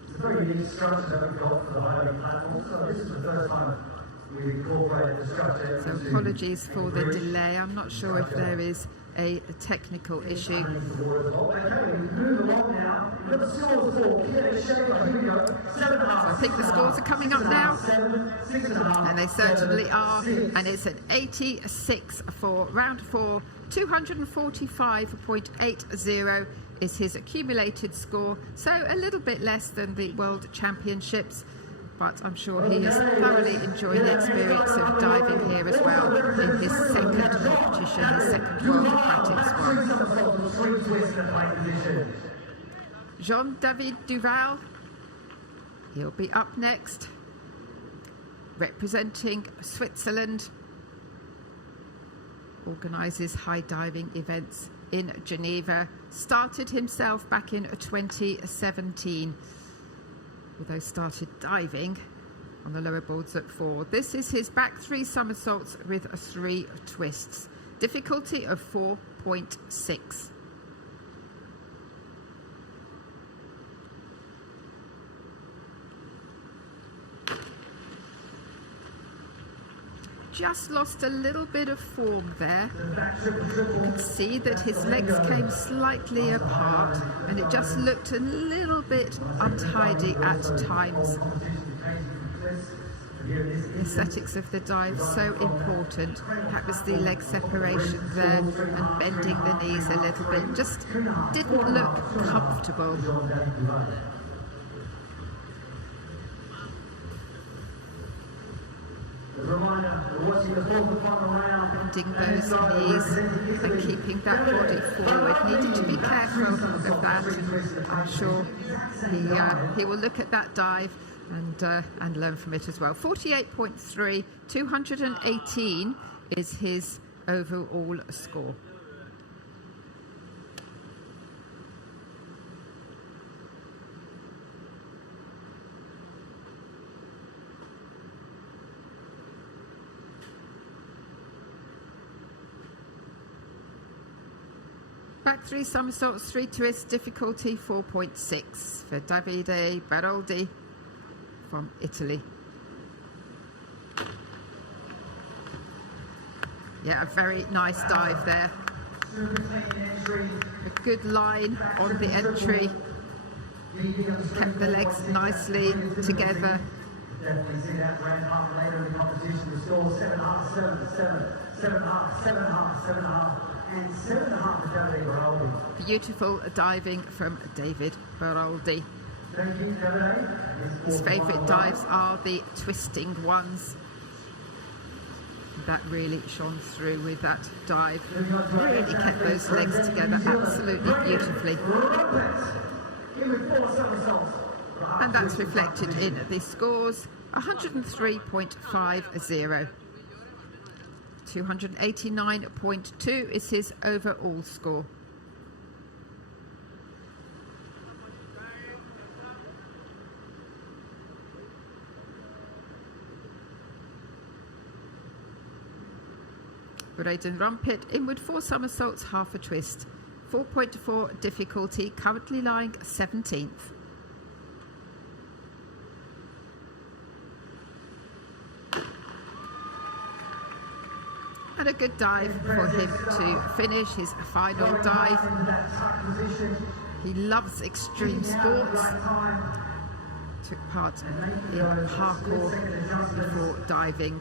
It's a very unique structure that we've got for the high diving platform, so this is the first time we've incorporated the structure. So apologies for the delay. I'm not sure if there is a technical issue. Okay, we move along now. We've got the scores for Here we go. 7.5. So I think the scores are coming up now. 7, 6.5. And they certainly are. And it's at 86 for round 4. 245.80 is his accumulated score. So a little bit less than the World Championships. But I'm sure he is thoroughly enjoying the experience of diving here as well in his second competition, his second World Aquatics one. Jean-David Duval, he'll be up next, representing Switzerland, organises high diving events in Geneva, started himself back in 2017. Although started diving on the lower boards at 4. This is his back 3 somersaults with 3 twists. Difficulty of 4.6. Just lost a little bit of form there. You can see that his legs came slightly apart and it just looked a little bit untidy at times. The aesthetics of the dive so important. That was the leg separation there and bending the knees a little bit. Just didn't look comfortable. Bending those knees and keeping that body forward. Needed to be careful of that. I'm sure he will look at that dive and learn from it as well. 48.3, 218 is his overall score. Back 3 somersaults, 3 twists, difficulty 4.6 for Davide Baroldi from Italy. Yeah, a very nice dive there. A good line on the entry. Kept the legs nicely together Definitely see that ramp up later in the competition. The score 7.5, 7 to 7, 7.5, 7.5, 7.5, and 7.5 to Davide Baroldi. Beautiful diving from David Baroldi. Thank you, Davide. His favourite dives are the twisting ones. That really shone through with that dive. Really kept those legs together absolutely beautifully. And that's reflected in the scores. 103.50. 289.2 is his overall score. Braden Rumpet, inward 4 somersaults, half a twist. 4.4 difficulty, currently lying 17th. And a good dive for him to finish his final dive. He loves extreme sports. Took part in parkour before diving.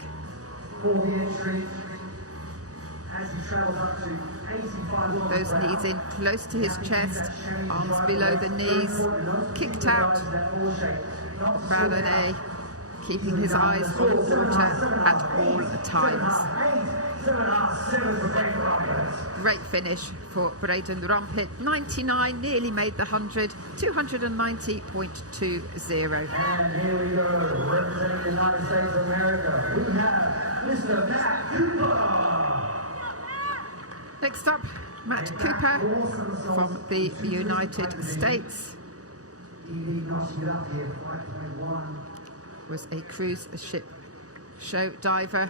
Those knees in close to his chest, arms below the knees, kicked out, ballonnet, keeping his eyes on the water at all times. Great finish for Braden Rumpet. 99, nearly made the 100, 290.20. And here we go, representing the United States of America, we have Mr. Matt Cooper. Next up, Matt Cooper from the United States. Was a cruise ship show diver.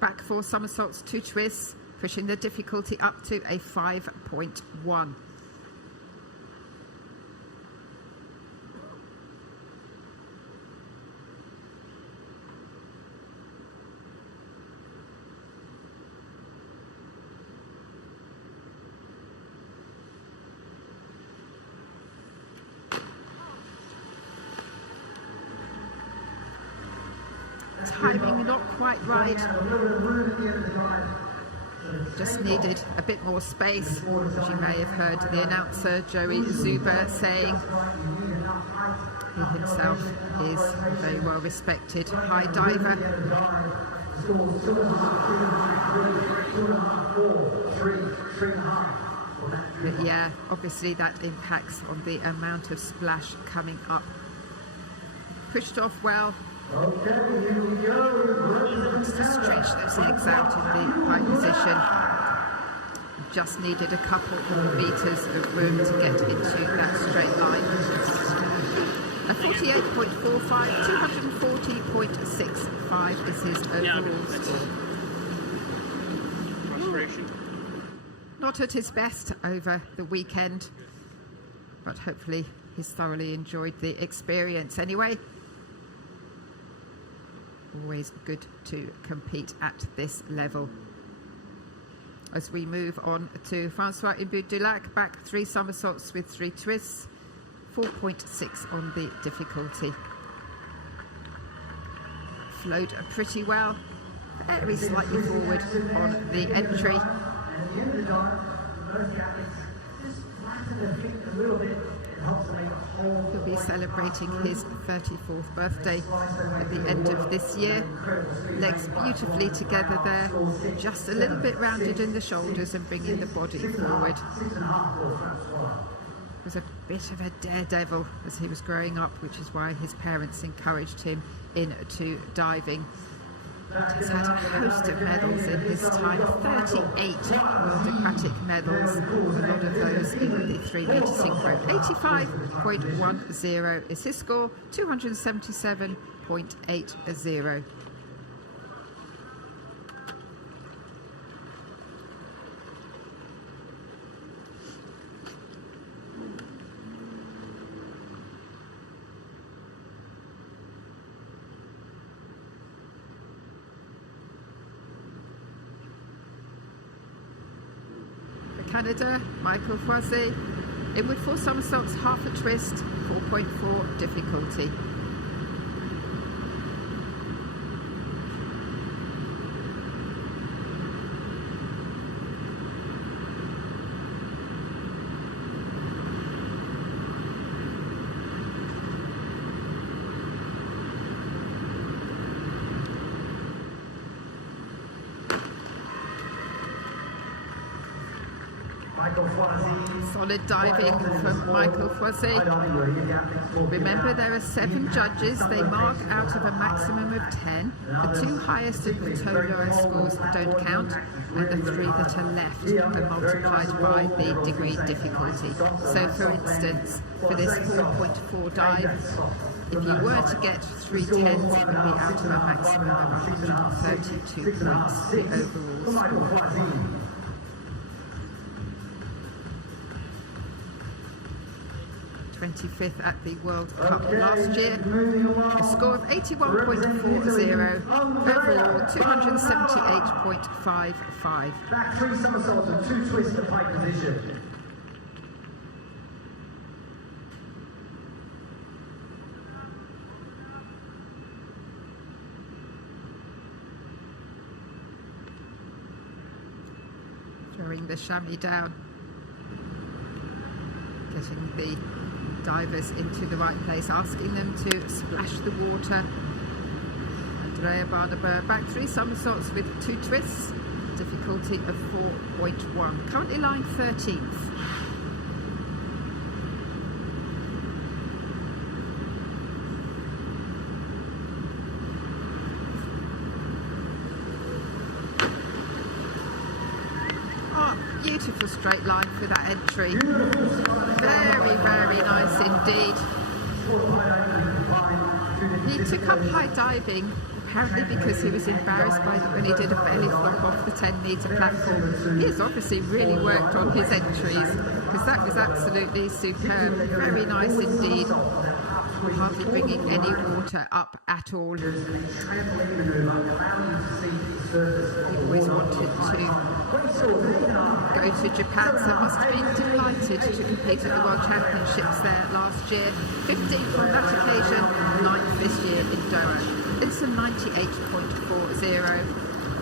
Back 4 somersaults, 2 twists, pushing the difficulty up to a 5.1. Timing not quite right. Just needed a bit more space. As you may have heard the announcer Joey Zuber saying, he himself is a very well respected high diver. But yeah, obviously that impacts on the amount of splash coming up. Pushed off well. Just to stretch those legs out in the high position. Just needed a couple more meters of room to get into that straight line. A 48.45, 240.65 is his overall score. Not at his best over the weekend, but hopefully he's thoroughly enjoyed the experience anyway. Always good to compete at this level. As we move on to Francois Imbu-Dulac, back 3 somersaults with 3 twists, 4.6 on the difficulty. Flowed pretty well, very slightly forward on the entry. He'll be celebrating his 34th birthday at the end of this year. Legs beautifully together there, just a little bit rounded in the shoulders and bringing the body forward. Was a bit of a daredevil as he was growing up, which is why his parents encouraged him into diving. He's had a host of medals in his time, 38 World Aquatic medals, a lot of those in the 3-metre synchro. 85.10 is his score, 277.80. Canada, Michael Froissy, Inward 4 somersaults, half a twist, 4.4 difficulty. Solid diving from Michael Froissy. Remember, there are 7 judges. They mark out of a maximum of 10. The 2 highest in the total scores don't count, and the 3 that are left are multiplied by the degree difficulty. So, for instance, for this 4.4 dive, if you were to get 3 10s, it would be out of a maximum of 132 points, the overall score. 25th at the World Cup last year. A score of 81.40, overall 278.55. Back 3 somersaults and 2 twists to pike position. Throwing the chamois down. Getting the divers into the right place, asking them to splash the water. Andrea Barnaber, back 3 somersaults with 2 twists, difficulty of 4.1. Currently lying 13th. Beautiful straight line for that entry. Very, very nice indeed. He took up high diving, apparently because he was embarrassed by when he did a belly flop off the 10-metre platform. He has obviously really worked on his entries, because that was absolutely superb. Very nice indeed. Hardly bringing any water up at all. He always wanted to go to Japan, so must have been delighted to compete at the World Championships there last year. 15th on that occasion, 9th this year in Doha. It's a 98.40,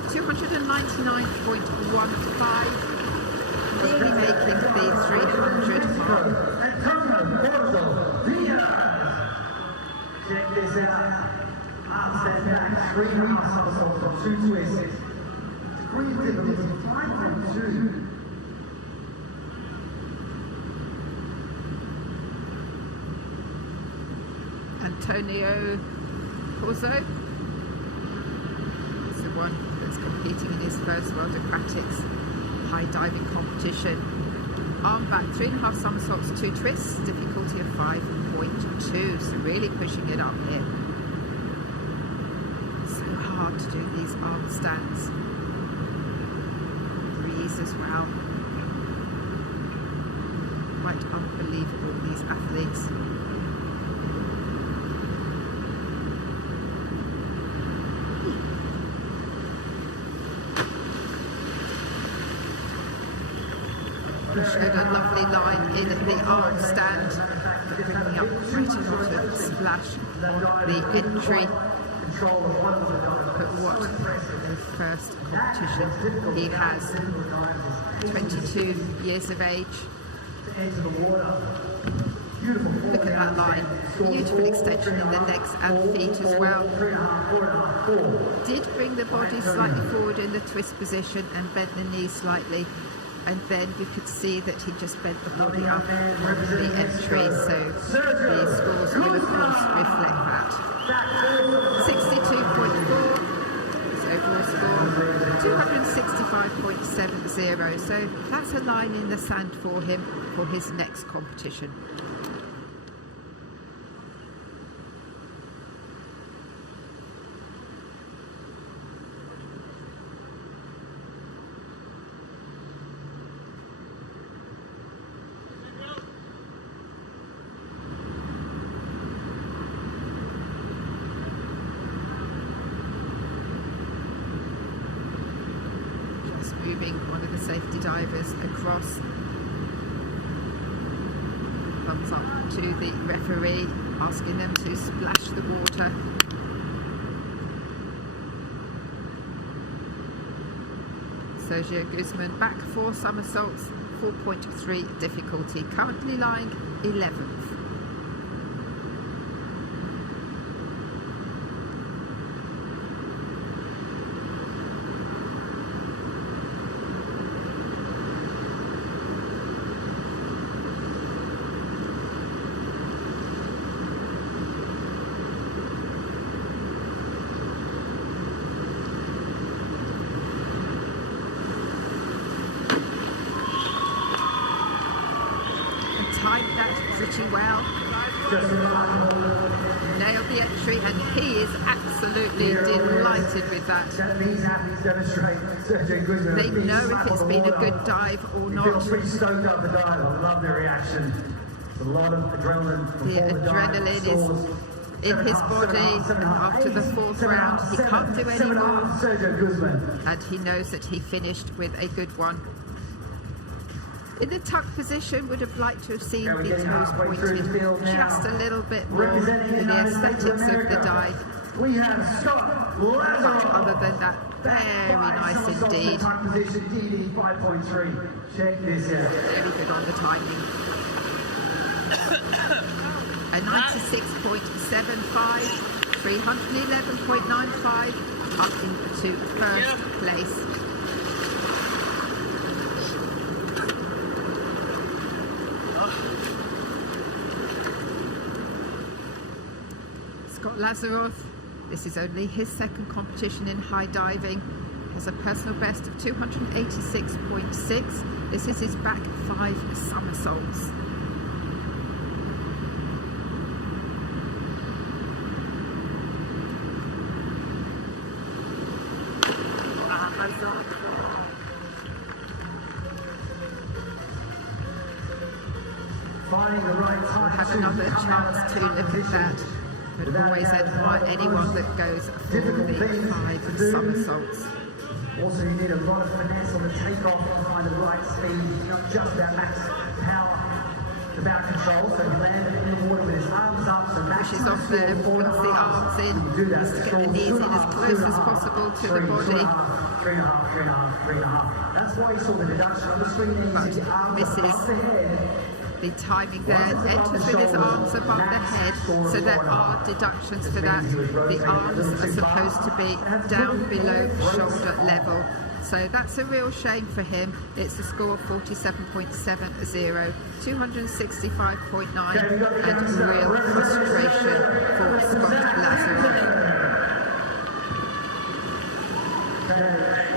299.15, nearly making the 300 mark. Check this out. Arm set back, 3.5 somersaults on 2 twists. Degree difficulty 5.2. Antonio Corso is the one that's competing in his first World Aquatics high diving competition. Arm back, 3.5 somersaults, 2 twists, difficulty of 5.2, so really pushing it up here. So hard to do these arm stands. Breeze as well. Quite unbelievable, these athletes. Showed a lovely line in the arm stand, bringing up quite a lot of splash on the entry. But what a first competition he has. 22 years of age. Look at that line. Beautiful extension in the legs and feet as well. Did bring the body slightly forward in the twist position and bent the knees slightly. And then you could see that he just bent the body up on the entry, so the scores will of course reflect that. 62.4 is overall score, 265.70, so that's a line in the sand for him for his next competition. Moving one of the safety divers across. Thumbs up to the referee, asking them to splash the water. Sergio Guzman back 4 somersaults, 4.3 difficulty, currently lying 11th. Timed that pretty well. Nailed the entry, and he is absolutely delighted with that. They know if it's been a good dive or not. Pretty stoked up the dive. I love the reaction. A lot of adrenaline. The adrenaline is in his body after the 4th round. He can't do any more, and he knows that he finished with a good one. In the tuck position, would have liked to have seen the toes pointed just a little bit more in the aesthetics of the dive. We have Scott Lazarov. But other than that, very nice indeed. Position DD 5.3. Check this out. Very good on the timing. A 96.75, 311.95, up into 1st place. Scott Lazarov, this is only his 2nd competition in high diving, has a personal best of 286.6. This is his back 5 somersaults. Finding the right time. We'll have another chance to look at that. But always admire anyone that goes for the 5 somersaults. Also, you need a lot of finesse on the takeoff to find the right speed, not just about max power, it's about control. So you land in the water with his arms up, so Pushes off there, brings the arms in, just to get the knees in as close as possible to the body. 3.5. That's why you saw the deduction on the screen. Misses. The timing there, enters with his arms above the head, so there are deductions for that. The arms are supposed to be down below shoulder level, so that's a real shame for him. It's a score of 47.70, 265.9, and real frustration for Scott Lazarov.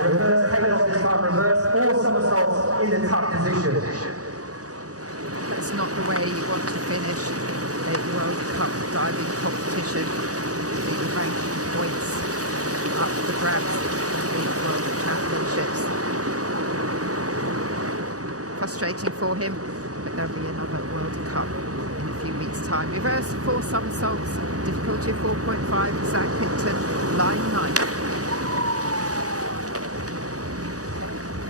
Reverse takeoff this time, reverse 4 somersaults in the tuck position. That's not the way you want to finish a World Cup diving competition. The ranking points up for grabs in the World Championships. Frustrating for him, but there'll be another World Cup in a few weeks' time. Reverse 4 somersaults, difficulty of 4.5, Zach Hinton, line 9.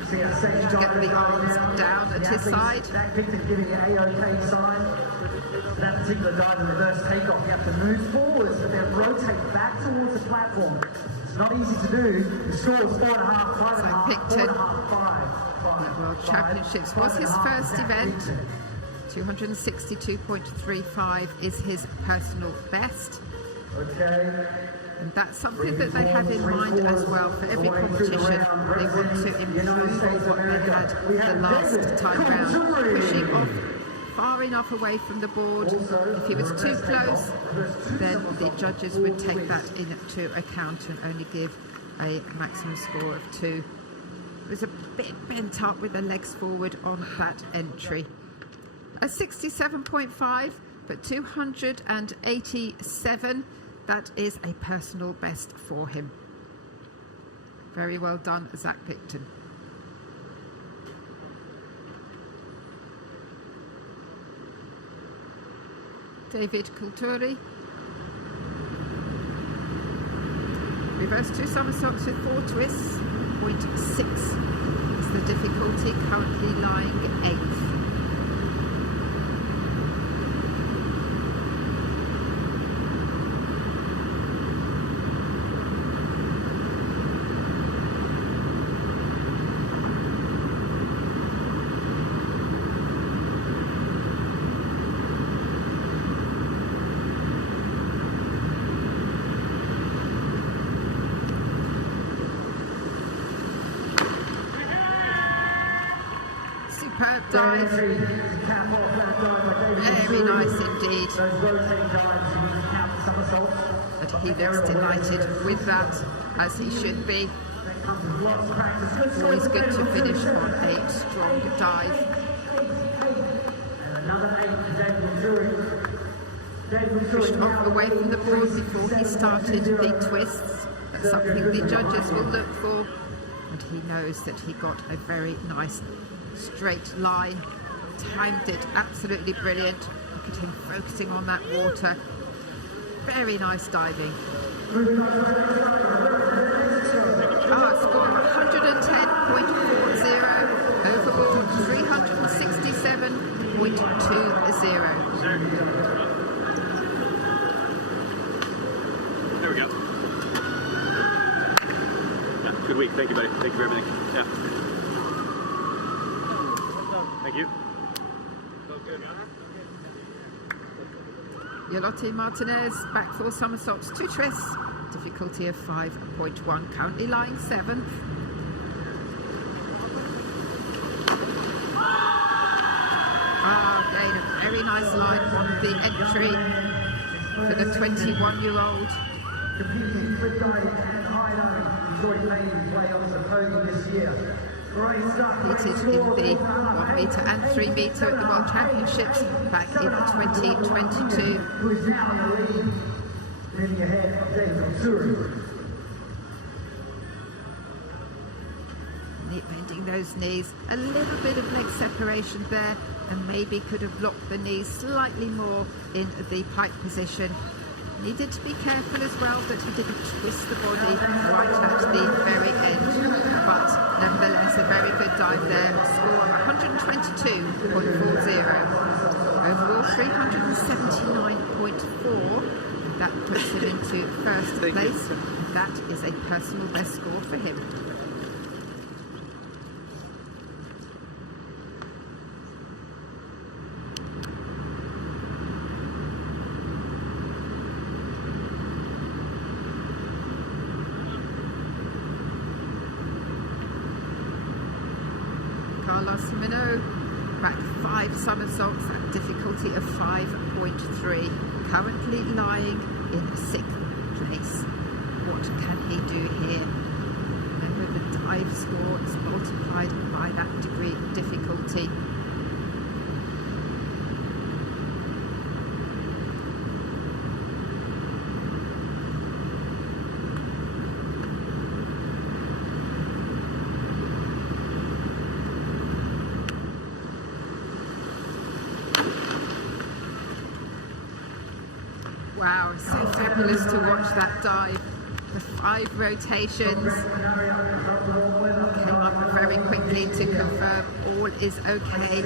To get the arms down at his side. That Victor giving an A-OK sign. That particular dive and reverse takeoff, you have to move forwards and then rotate back towards the platform. It's not easy to do. The score is 4.5, 5.5, 4.5, 5. The World Championships was his first event. 262.35 is his personal best. Okay. And that's something that they have in mind as well for every competition. They want to improve on what they had the last time round. Pushing off far enough away from the board. If he was too close, then the judges would take that into account and only give a maximum score of 2. It was a bit bent up with the legs forward on that entry. A 67.5, but 287. That is a personal best for him. Very well done, Zach Picton. David Kulturi. Reverse 2 somersaults with 4 twists, 0.6 is the difficulty, currently lying 8th. superb dive. Very nice indeed. And he looks delighted with that, as he should be. Always good to finish on a strong dive. Pushed off away from the board before he started the twists. That's something the judges will look for. And he knows that he got a very nice straight line. Timed it absolutely brilliant. Look at him focusing on that water. Very nice diving. Score of 110.40. Overall 367.20. There we go. Yeah, good week. Thank you, buddy. Thank you for everything. Yeah. Thank you. Yolotti Martinez, back 4 somersaults, 2 twists, difficulty of 5.1, currently lying 7th. Again, a very nice line on the entry for the 21-year-old. Competing for diving and high diving. He's already made his way onto the podium this year. Great stuff. Competed in the 1 metre and 3 metre at the World Championships back in 2022. Who is now in the lead, moving ahead of David Suri. Neat bending those knees, a little bit of leg separation there, and maybe could have locked the knees slightly more in the pike position. Needed to be careful as well that he didn't twist the body right at the very end, but nevertheless a very good dive there. A score of 122.40. Overall 379.4, and that puts him into first place. That is a personal best score for him. Back 5 somersaults at difficulty of 5.3, currently lying in 6th place. What can he do here? Remember, the dive score is multiplied by that degree of difficulty. Wow, so fabulous to watch that dive. The 5 rotations. Came up very quickly to confirm all is okay.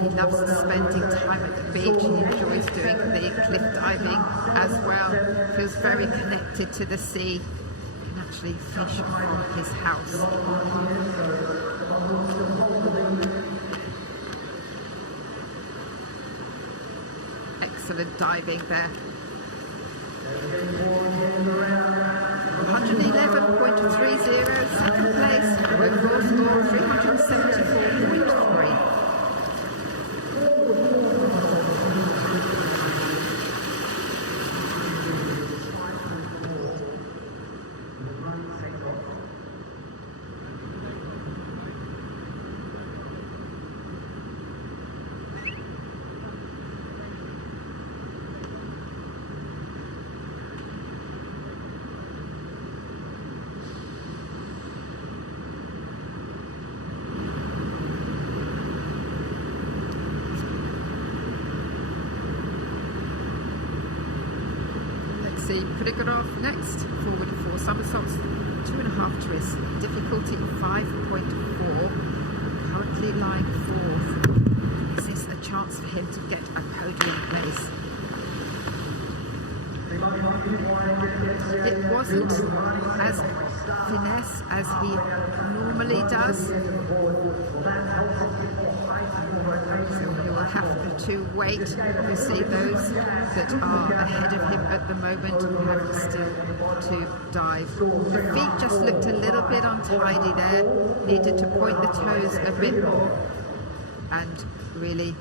He loves spending time at the beach. He enjoys doing the cliff diving as well. Feels very connected to the sea. Can actually fish from his house. Excellent diving there. 111.30, second place. Overall score 374.3. Prigodov next, forward 4 somersaults, 2.5 twists, difficulty 5.4, currently lying 4th. Is this a chance for him to get a podium place? It wasn't as finesse as he normally does. So he will have to wait. Obviously those that are ahead of him at the moment have still to dive. The feet just looked a little bit untidy there, needed to point the toes a bit more, and really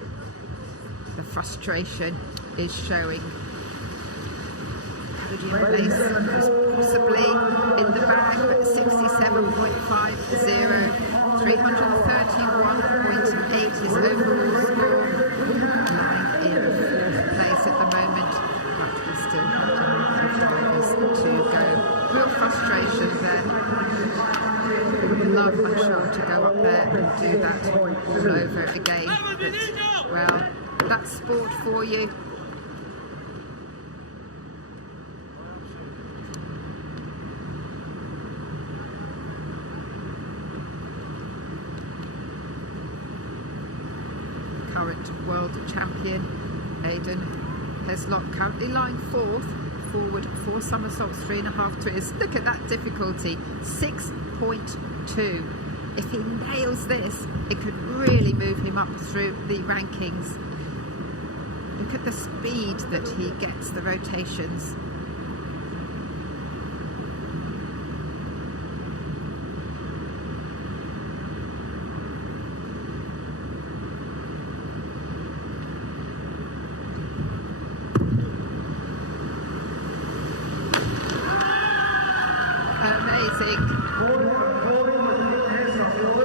the frustration is showing. Podium place was possibly in the bag, but 67.50, 331.8 is overall score, lying in fourth place at the moment, but we still have drivers to go. Real frustration there. We would love, I'm sure, to go up there and do that all over again. But, well, that's sport for you. Current world champion Aidan Heslop currently lying fourth, forward 4 somersaults, 3.5 twists. Look at that difficulty, 6.2. If he nails this, it could really move him up through the rankings. Look at the speed that he gets, the rotations.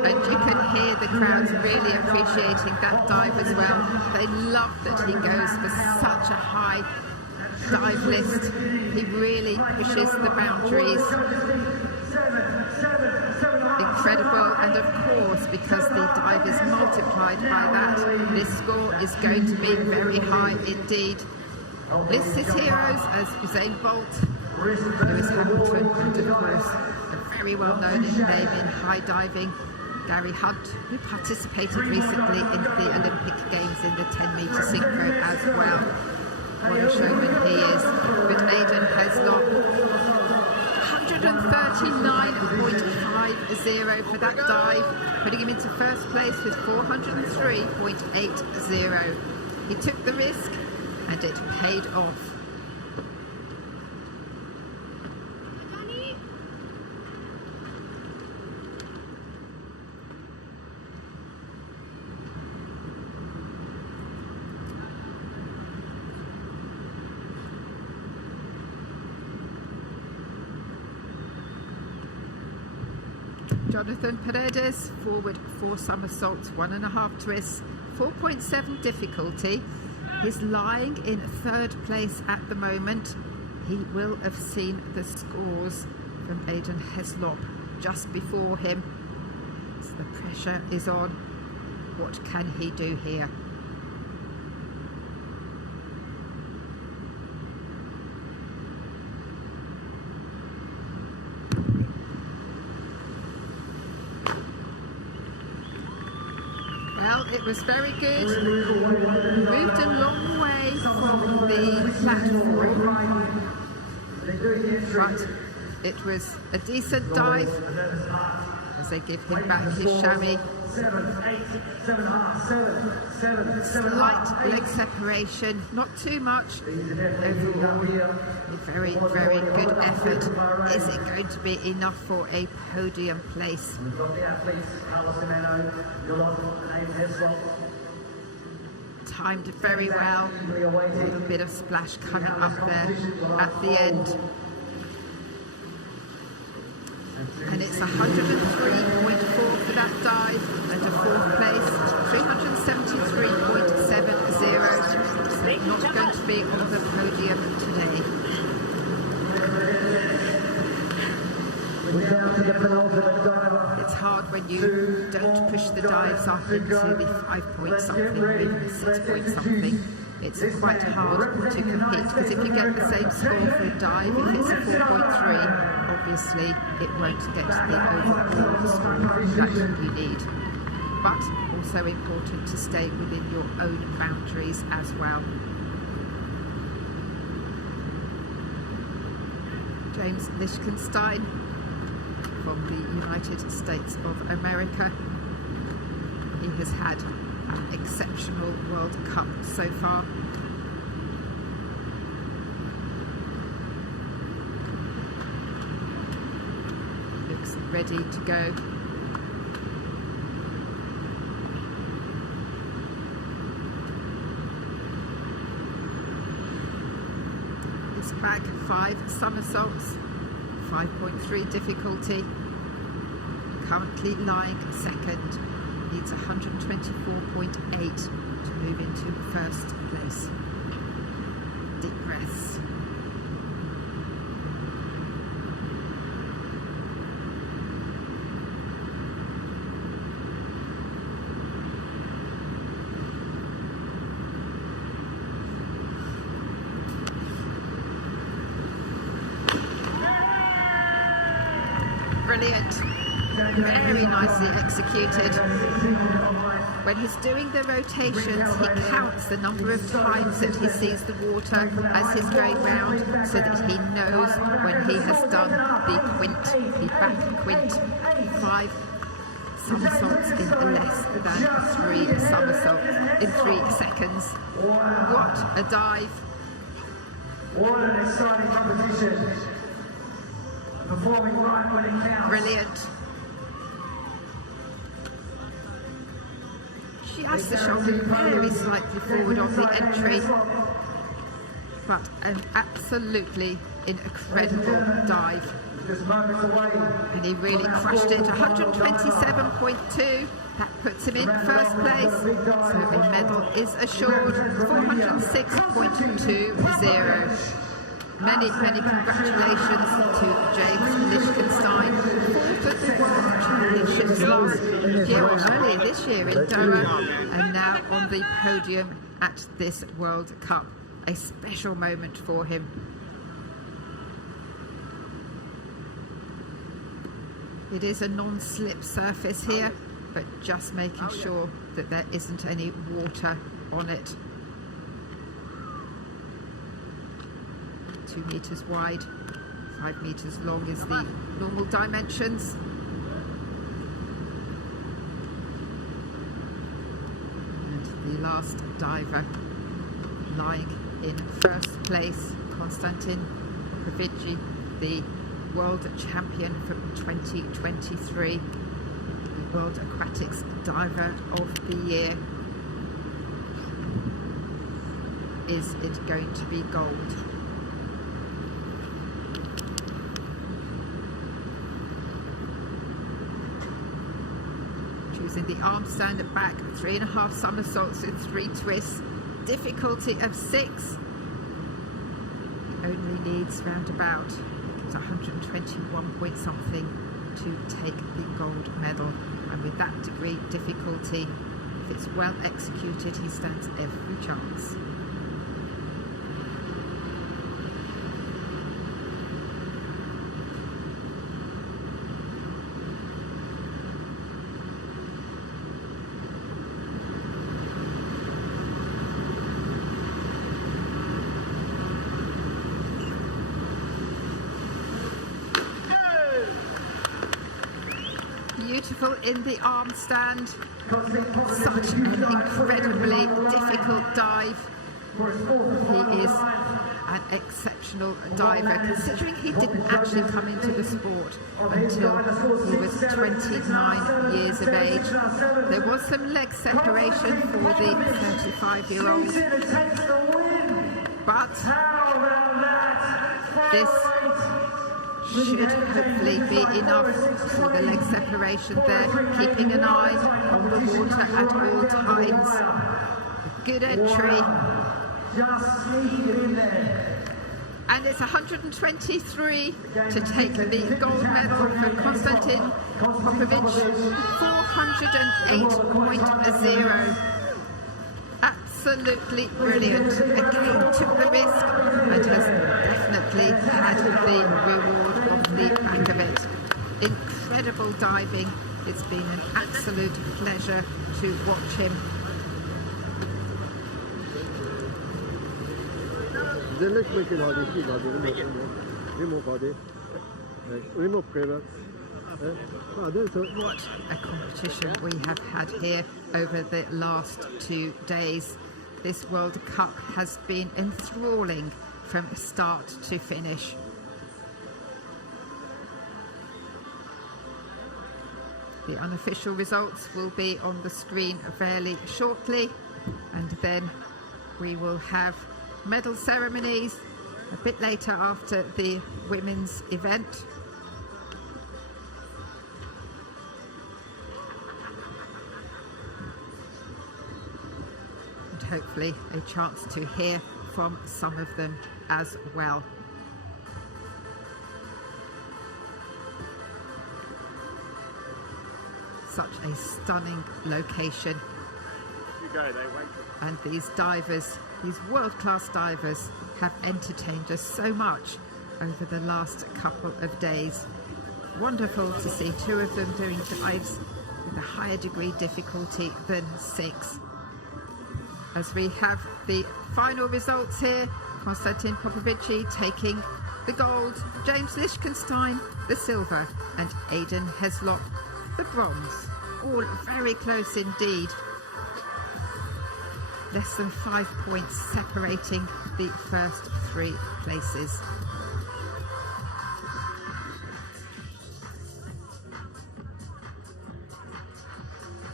And you can hear the crowds really appreciating that dive as well. They love that he goes for such a high dive list. He really pushes the boundaries. Incredible, and of course, because the dive is multiplied by that, this score is going to be very high indeed. Lists his heroes as Usain Bolt, Lewis Hamilton, and of course a very well-known name in high diving, Gary Hunt, who participated recently in the Olympic Games in the 10-metre synchro as well. What a showman he is. But Aidan Heslop, 139.50 for that dive, putting him into first place with 403.80. He took the risk and it paid off. Jonathan Paredes, forward 4 somersaults, 1.5 twists, 4.7 difficulty. He's lying in third place at the moment. He will have seen the scores from Aidan Heslop just before him. So the pressure is on. What can he do here? Well, it was very good. Moved a long way from the platform, but it was a decent dive as they give him back his chamois. Slight leg separation, not too much. Overall, a very, very good effort. Is it going to be enough for a podium place? Timed very well. A little bit of splash coming up there at the end. And it's 103.4 for that dive, and a fourth place, 373.70. So not going to be on the podium today. It's hard when you don't push the dives up into the 5 point something or even 6 point something. It's quite hard to compete, because if you get the same score for a dive, if it's a 4.3, obviously it won't get the overall score that you need. But also important to stay within your own boundaries as well. James Lichtenstein from the United States of America. He has had an exceptional World Cup so far. Looks ready to go. This back 5 somersaults, 5.3 difficulty. Currently lying second, needs 124.8 to move into first place. Deep breaths. Brilliant. Very nicely executed. When he's doing the rotations, he counts the number of times that he sees the water as he's going round, so that he knows when he has done the quint, the back quint. 5 somersaults in less than 3 somersaults in 3 seconds. What a dive. What an exciting competition. Performing right when it counts. Brilliant. Just the shoulder very slightly forward on the entry, but an absolutely incredible dive. Just moments away. And he really crushed it. 127.2. That puts him in first place. So a medal is assured. 406.20. Many congratulations to James Lichtenstein. 4th at the World Championships last year, or earlier this year in Doha, and now on the podium at this World Cup. A special moment for him. It is a non-slip surface here, but just making sure that there isn't any water on it. 2 meters wide, 5 meters long is the normal dimensions. And the last diver lying in first place, Konstantin Provici, the world champion from 2023, the World Aquatics Diver of the Year. Is it going to be gold? Choosing the arm stand at back, 3.5 somersaults with 3 twists, difficulty of 6. Only needs round about 121 point something to take the gold medal, and with that degree difficulty, if it's well executed, he stands every chance. Beautiful in the arm stand. Such an incredibly difficult dive. He is an exceptional diver, considering he didn't actually come into the sport until he was 29 years of age. There was some leg separation for the 35-year-old, but this should hopefully be enough for the leg separation there, keeping an eye on the water at all times. Good entry. And it's 123 to take the gold medal for Konstantin Popovic. 408.0. Absolutely brilliant. Again, took the risk and has definitely had the reward of the back of it. Incredible diving. It's been an absolute pleasure to watch him. What a competition we have had here over the last 2 days. This World Cup has been enthralling from start to finish. The unofficial results will be on the screen fairly shortly, and then we will have medal ceremonies a bit later after the women's event. And hopefully a chance to hear from some of them as well. Such a stunning location. And these divers, these world-class divers, have entertained us so much over the last couple of days. Wonderful to see two of them doing dives with a higher degree difficulty than 6. As we have the final results here, Konstantin Popovici taking the gold, James Lichtenstein the silver, and Aidan Heslop the bronze. All very close indeed. Less than 5 points separating the first 3 places.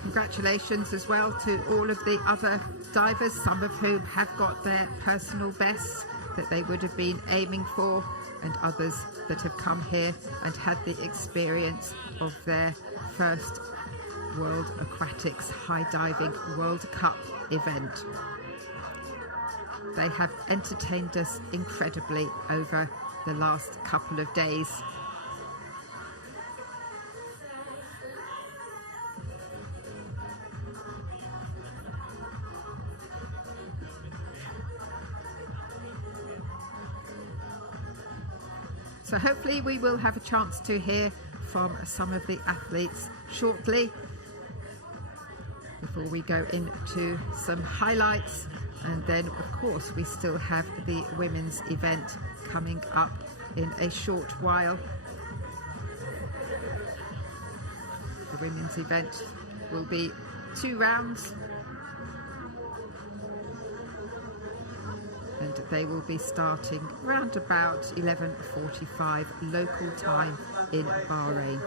Congratulations as well to all of the other divers, some of whom have got their personal bests that they would have been aiming for, and others that have come here and had the experience of their first World Aquatics High Diving World Cup event. They have entertained us incredibly over the last couple of days. So hopefully we will have a chance to hear from some of the athletes shortly, before we go into some highlights. And then of course we still have the women's event coming up in a short while. The women's event will be 2 rounds, and they will be starting round about 11:45 local time in Bahrain.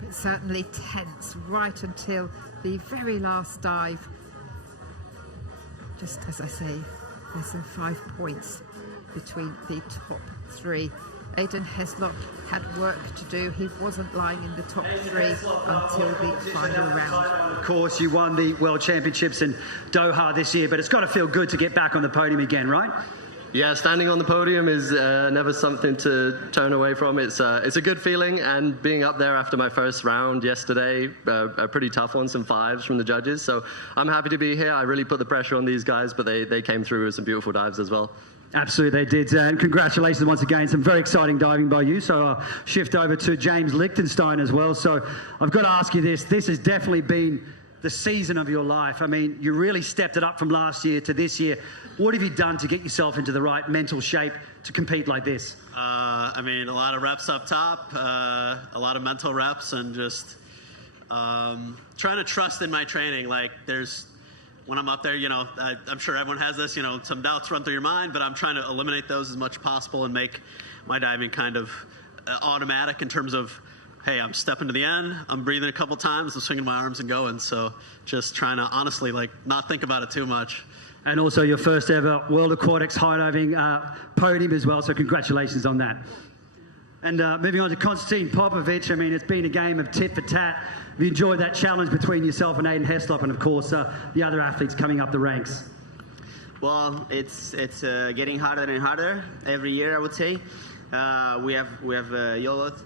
But certainly tense right until the very last dive. Just as I say, less than 5 points between the top 3. Aidan Heslop had work to do. He wasn't lying in the top 3 until the final round. Of course, you won the World Championships in Doha this year, but it's got to feel good to get back on the podium again, right? Yeah, standing on the podium is never something to turn away from. It's a good feeling, and being up there after my first round yesterday, a pretty tough one, some 5s from the judges. So I'm happy to be here. I really put the pressure on these guys, but they came through with some beautiful dives as well. Absolutely, they did. And congratulations once again. Some very exciting diving by you. So I'll shift over to James Lichtenstein as well. So I've got to ask you this. This has definitely been the season of your life. I mean, you really stepped it up from last year to this year. What have you done to get yourself into the right mental shape to compete like this? I mean, a lot of reps up top, a lot of mental reps, and just trying to trust in my training. Like, when I'm up there, you know, I'm sure everyone has this, you know, some doubts run through your mind, but I'm trying to eliminate those as much as possible and make my diving kind of automatic in terms of, hey, I'm stepping to the end, I'm breathing a couple times, I'm swinging my arms and going. So just trying to honestly, like, not think about it too much. And also your first ever World Aquatics high diving podium as well, so congratulations on that. And moving on to Konstantin Popovici, I mean, it's been a game of tit for tat. Have you enjoyed that challenge between yourself and Aidan Heslop, and of course the other athletes coming up the ranks? Well, it's getting harder and harder every year, I would say. We have Yolot,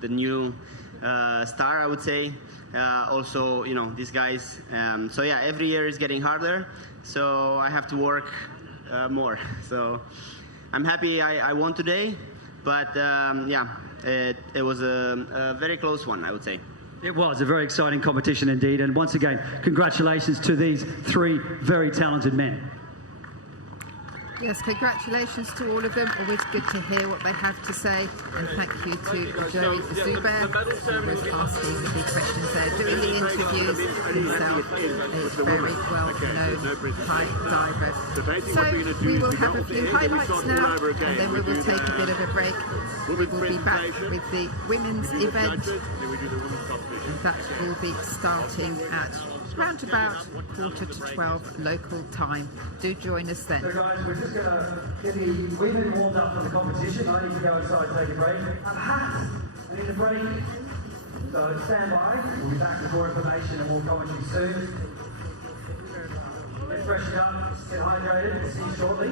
the new star, I would say. Also, you know, these guys. So yeah, every year is getting harder. So I have to work more. So I'm happy I won today, but yeah, it was a very close one, I would say. It was a very exciting competition indeed, and once again, congratulations to these 3 very talented men. Yes, congratulations to all of them. Always good to hear what they have to say. And thank you to Joey Zubair, who was asking the big questions there, doing the interviews himself. A very well-known high diver. So we will have a few highlights now, and then we will take a bit of a break. We will be back with the women's event. That will be starting at round about 11:45 local time. Do join us then. So guys, we're just going to get the women warmed up for the competition. I need to go inside and take a break. Have a hat. I need a break. So stand by. We'll be back with more information and more commentary soon. Get freshened up, get hydrated. See you shortly.